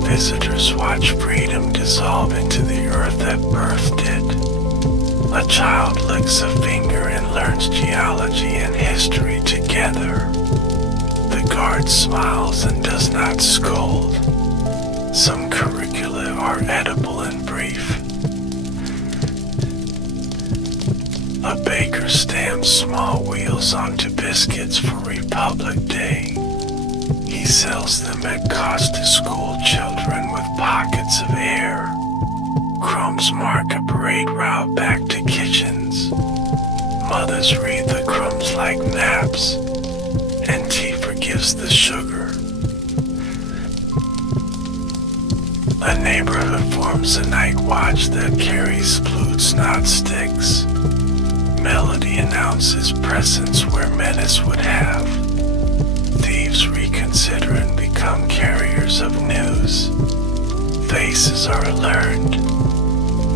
Visitors watch freedom dissolve into the earth that birthed it. A child licks a finger and learns geology and history together. The guard smiles and does not scold. Some curricula are edible and brief. A baker stamps small wheels onto biscuits for Republic Day. He sells them at cost to school children with pockets of air. Crumbs mark a parade route back to kitchens. Mothers read the crumbs like maps, and tea forgives the sugar. A neighborhood forms a night watch that carries flutes, not sticks. Melody announces presence where menace would have. Thieves reconsider and become carriers of news. Faces are learned.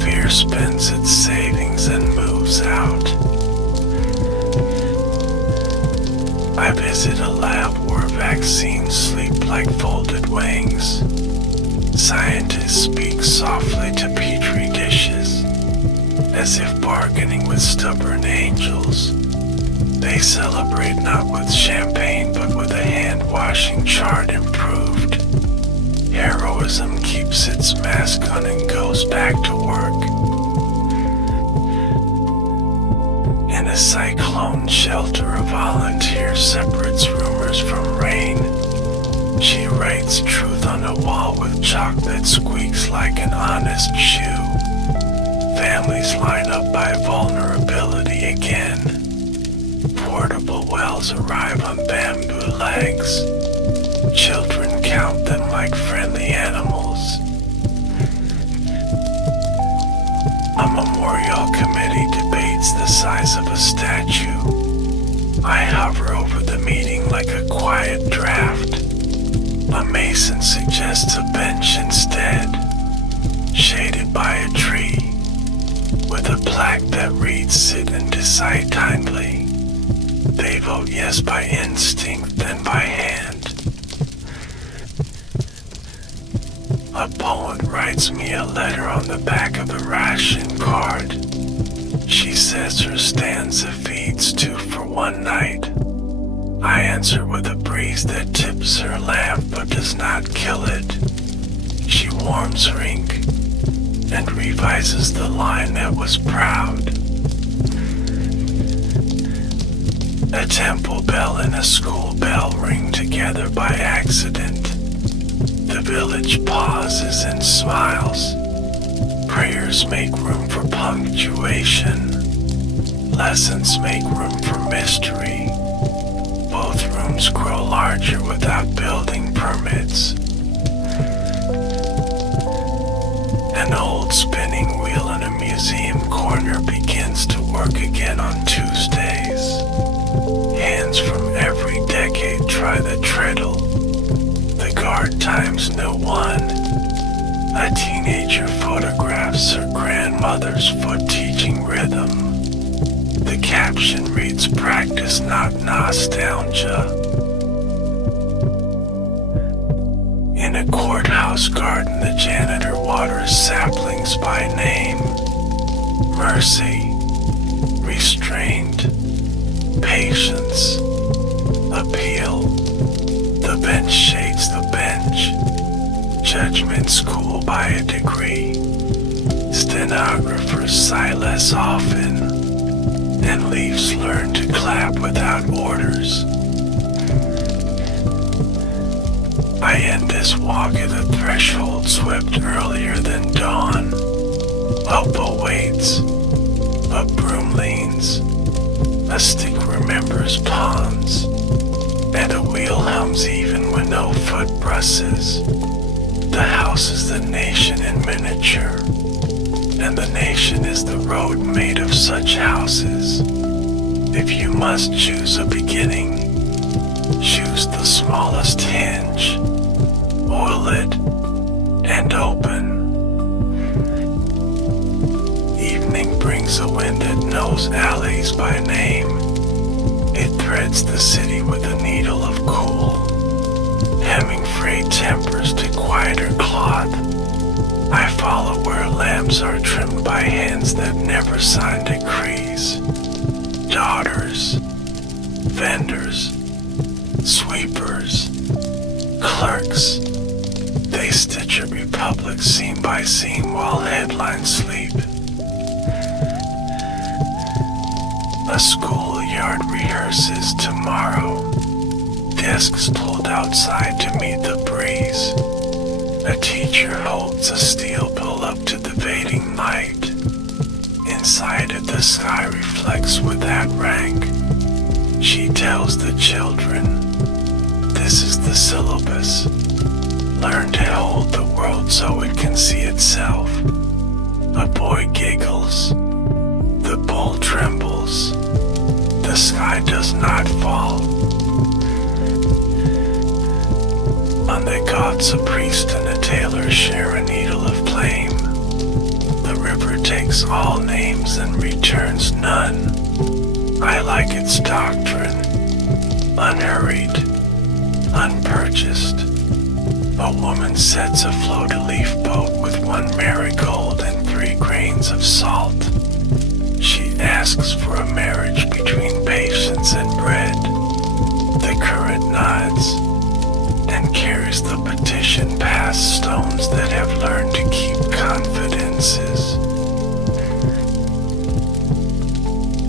Fear spends its savings and moves out. I visit a lab where vaccines sleep like folded wings. Scientists speak softly to petri dishes, as if bargaining with stubborn angels. They celebrate not with champagne but with a hand-washing chart improved. Heroism keeps its mask on and goes back to work. In a cyclone shelter, a volunteer separates rumors from rain. She writes truth on a wall with chalk that squeaks like an honest shoe. Families line up by vulnerability again. Portable wells arrive on bamboo legs. Children count them like friendly animals. A memorial committee debates the size of a statue. I hover over the meeting like a quiet draft. A mason suggests a bench instead, shaded by a tree, with a plaque that reads "Sit and decide kindly." They vote yes by instinct, then by hand. A poet writes me a letter on the back of a ration card. She says her stanza feeds two for one night. I answer with a breeze that tips her lamp but does not kill it. She warms her ink and revises the line that was proud. A temple bell and a school bell ring together by accident. The village pauses and smiles. Prayers make room for punctuation. Lessons make room for mystery. Both rooms grow larger without building permits. An old spinning wheel in a museum corner begins to work again on Tuesdays. Hands from every decade try the treadle. The guard times no one. A teenager photographs her grandmother's foot teaching rhythm. The caption reads "Practice, not nostalgia." In a courthouse garden, the janitor waters saplings by name. Mercy, restraint, patience, appeal. The bench shades the bench. Judgment school by a degree. Stenographers sigh less often, and leaves learn to clap without orders. I end this walk at a threshold swept earlier than dawn. Up awaits, a broom leans, a stick remembers ponds, and a wheel hums even when no foot brushes. The house is the nation in miniature, and the nation is the road made of such houses. If you must choose a beginning, choose the smallest hinge, oil it, and open. Evening brings a wind that knows alleys by name. It threads the city with a needle of cool, hemming frayed tempers to quieter cloth. I follow where lamps are trimmed by hands that never sign decrees. Daughters, vendors, sweepers, clerks, they stitch a republic scene by scene while headlines sleep. A schoolyard rehearses tomorrow. Desks pulled outside to meet the breeze. A teacher holds a steel pole up to the fading light. Inside it, the sky reflects with that rank. She tells the children, this is the syllabus. Learn to hold the world so it can see itself. A boy giggles. The bowl trembles. The sky does not fall. On the gods a priest and a tailor share a needle of flame. The river takes all names and returns none. I like its doctrine. Unhurried, unpurchased. A woman sets afloat a leaf boat with 1 marigold and 3 grains of salt. She asks for a marriage between patience and bread. The current nods and carries the petition past stones that have learned to keep confidences.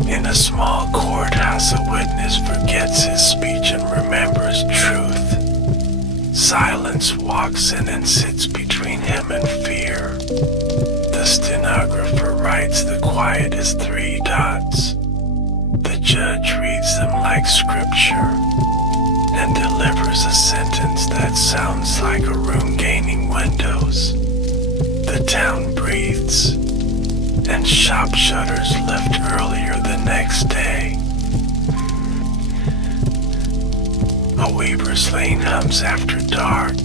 In a small courthouse, a witness forgets his speech and remembers truth. Silence walks in and sits between him and fear. The stenographer writes the quiet as 3 dots. The judge reads them like scripture and delivers a sentence that sounds like a room gaining windows. The town breathes, and shop shutters lift earlier the next day. A weaver's lane hums after dark,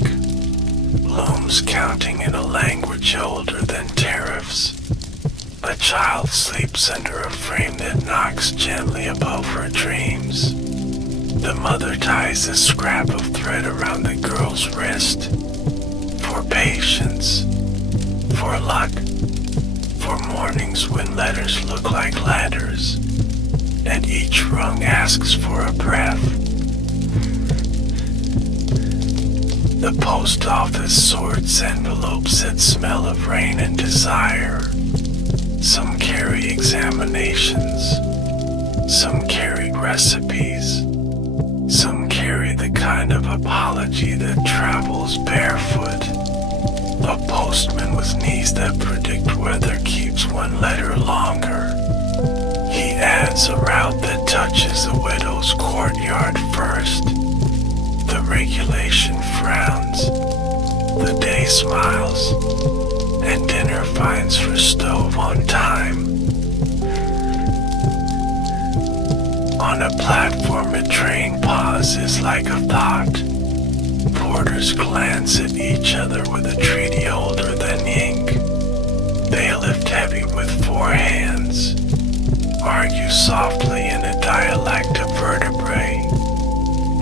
looms counting in a language older than tariffs. A child sleeps under a frame that knocks gently above her dreams. The mother ties a scrap of thread around the girl's wrist. For patience, for luck, for mornings when letters look like ladders, and each rung asks for a breath. The post office sorts envelopes that smell of rain and desire. Some carry examinations, some carry recipes, some carry the kind of apology that travels barefoot. A postman with knees that predict weather keeps 1 letter longer. He adds a route that touches the widow's courtyard first. The regulation frowns, the day smiles, and dinner finds her stove on time. On a platform, a train pauses like a thought. Porters glance at each other with a treaty older than ink. They lift heavy with 4 hands, argue softly in a dialect of vertebrae,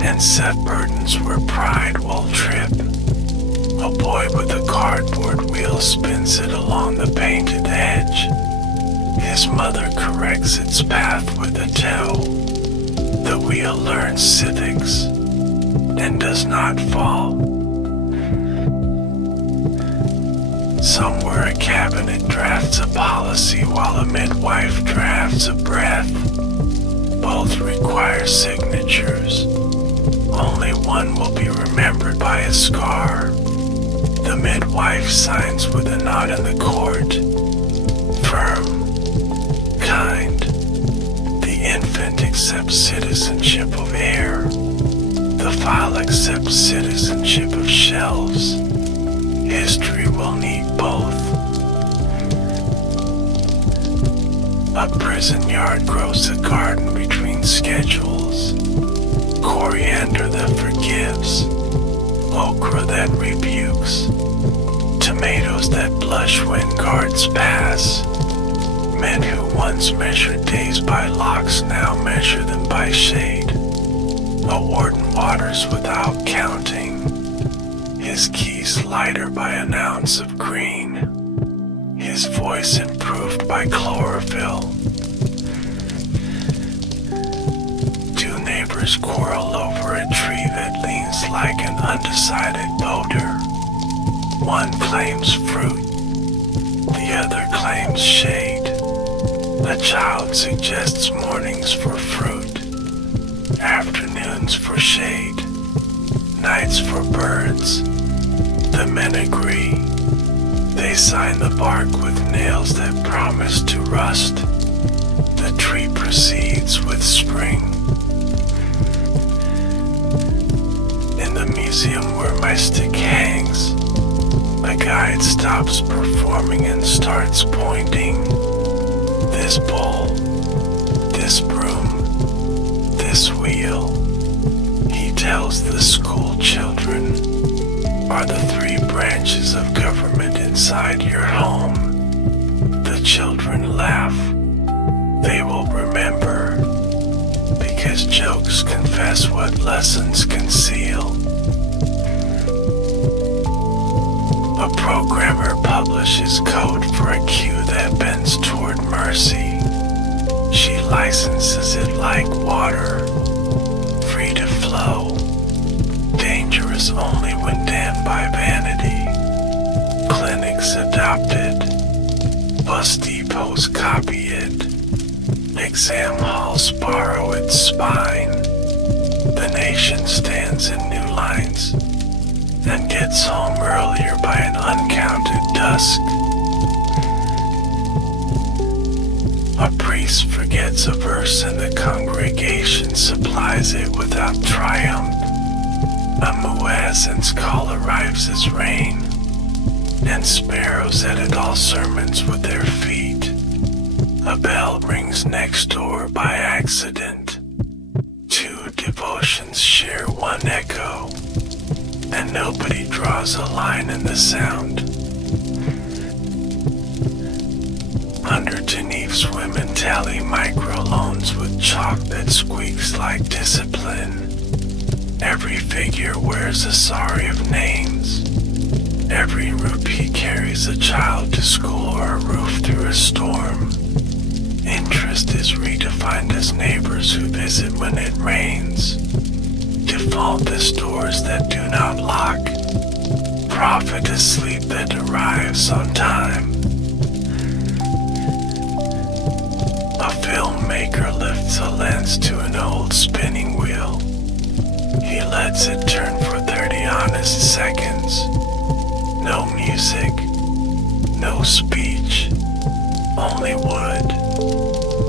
and set burdens where pride will trip. A boy with a cardboard wheel spins it along the painted edge. His mother corrects its path with a toe. The wheel learns civics and does not fall. Somewhere a cabinet drafts a policy while a midwife drafts a breath. Both require signatures. Only one will be remembered by a scar. The midwife signs with a nod in the court. Firm, kind. The infant accepts citizenship of air. The file accepts citizenship of shelves. History will need both. A prison yard grows a garden between schedules. Coriander that forgives. Okra that rebukes. Tomatoes that blush when guards pass. Men who once measured days by locks now measure them by shade. A warden waters without counting. His keys lighter by an ounce of green. His voice improved by chlorophyll. 2 neighbors quarrel over a tree that leans like an undecided boulder. One claims fruit, the other claims shade. A child suggests mornings for fruit, afternoons for shade, nights for birds. The men agree. They sign the bark with nails that promise to rust. The tree proceeds with spring. In the museum where my stick hangs, a guide stops performing and starts pointing. This bowl, this broom, this wheel, he tells the school children, are the three branches of government inside your home. The children laugh. They will remember, because jokes confess what lessons conceal. A programmer publishes code for a queue that bends toward mercy. She licenses it like water, free to flow, dangerous only when damned by vanity. Clinics adopt it, bus depots copy it, exam halls borrow its spine. The nation stands in new lines and gets home earlier by an uncounted dusk. A priest forgets a verse and the congregation supplies it without triumph. A muezzin's call arrives as rain, and sparrows edit all sermons with their feet. A bell rings next door by accident. Two devotions share one echo, and nobody draws a line in the sound. Underneath, women tally microloans with chalk that squeaks like discipline. Every figure wears a sari of names. Every rupee carries a child to school or a roof through a storm. Interest is redefined as neighbors who visit when it rains. Default is doors that do not lock. Profit is sleep that arrives on time. A filmmaker lifts a lens to an old spinning wheel. He lets it turn for 30 honest seconds. No music, no speech, only wood,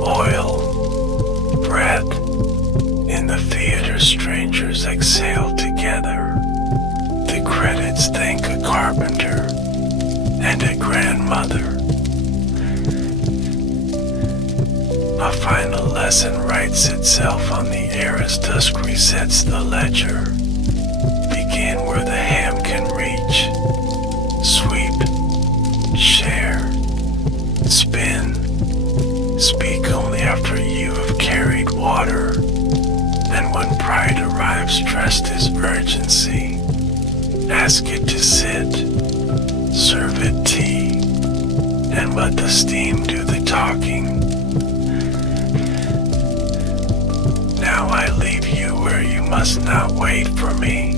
oil, bread. In the theater, strangers exhale together. The credits thank a carpenter and a grandmother. A final lesson writes itself on the air as dusk resets the ledger. Begin where the ham can reach. Sweep, share, spin. Speak only after you have carried water. And when pride arrives dressed as urgency, ask it to sit, serve it tea, and let the steam do the talking. Now I leave you where you must not wait for me,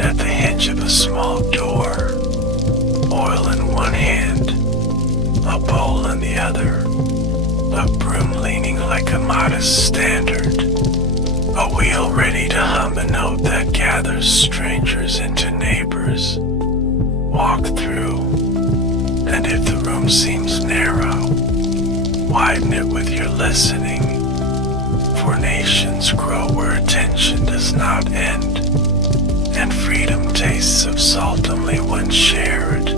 at the hinge of a small door, oil in one hand, a bowl in the other, a broom leaning like a modest standard, a wheel ready to hum a note that gathers strangers into neighbors. Walk through, and if the room seems narrow, widen it with your listening. For nations grow where attention does not end, and freedom tastes of salt only when shared.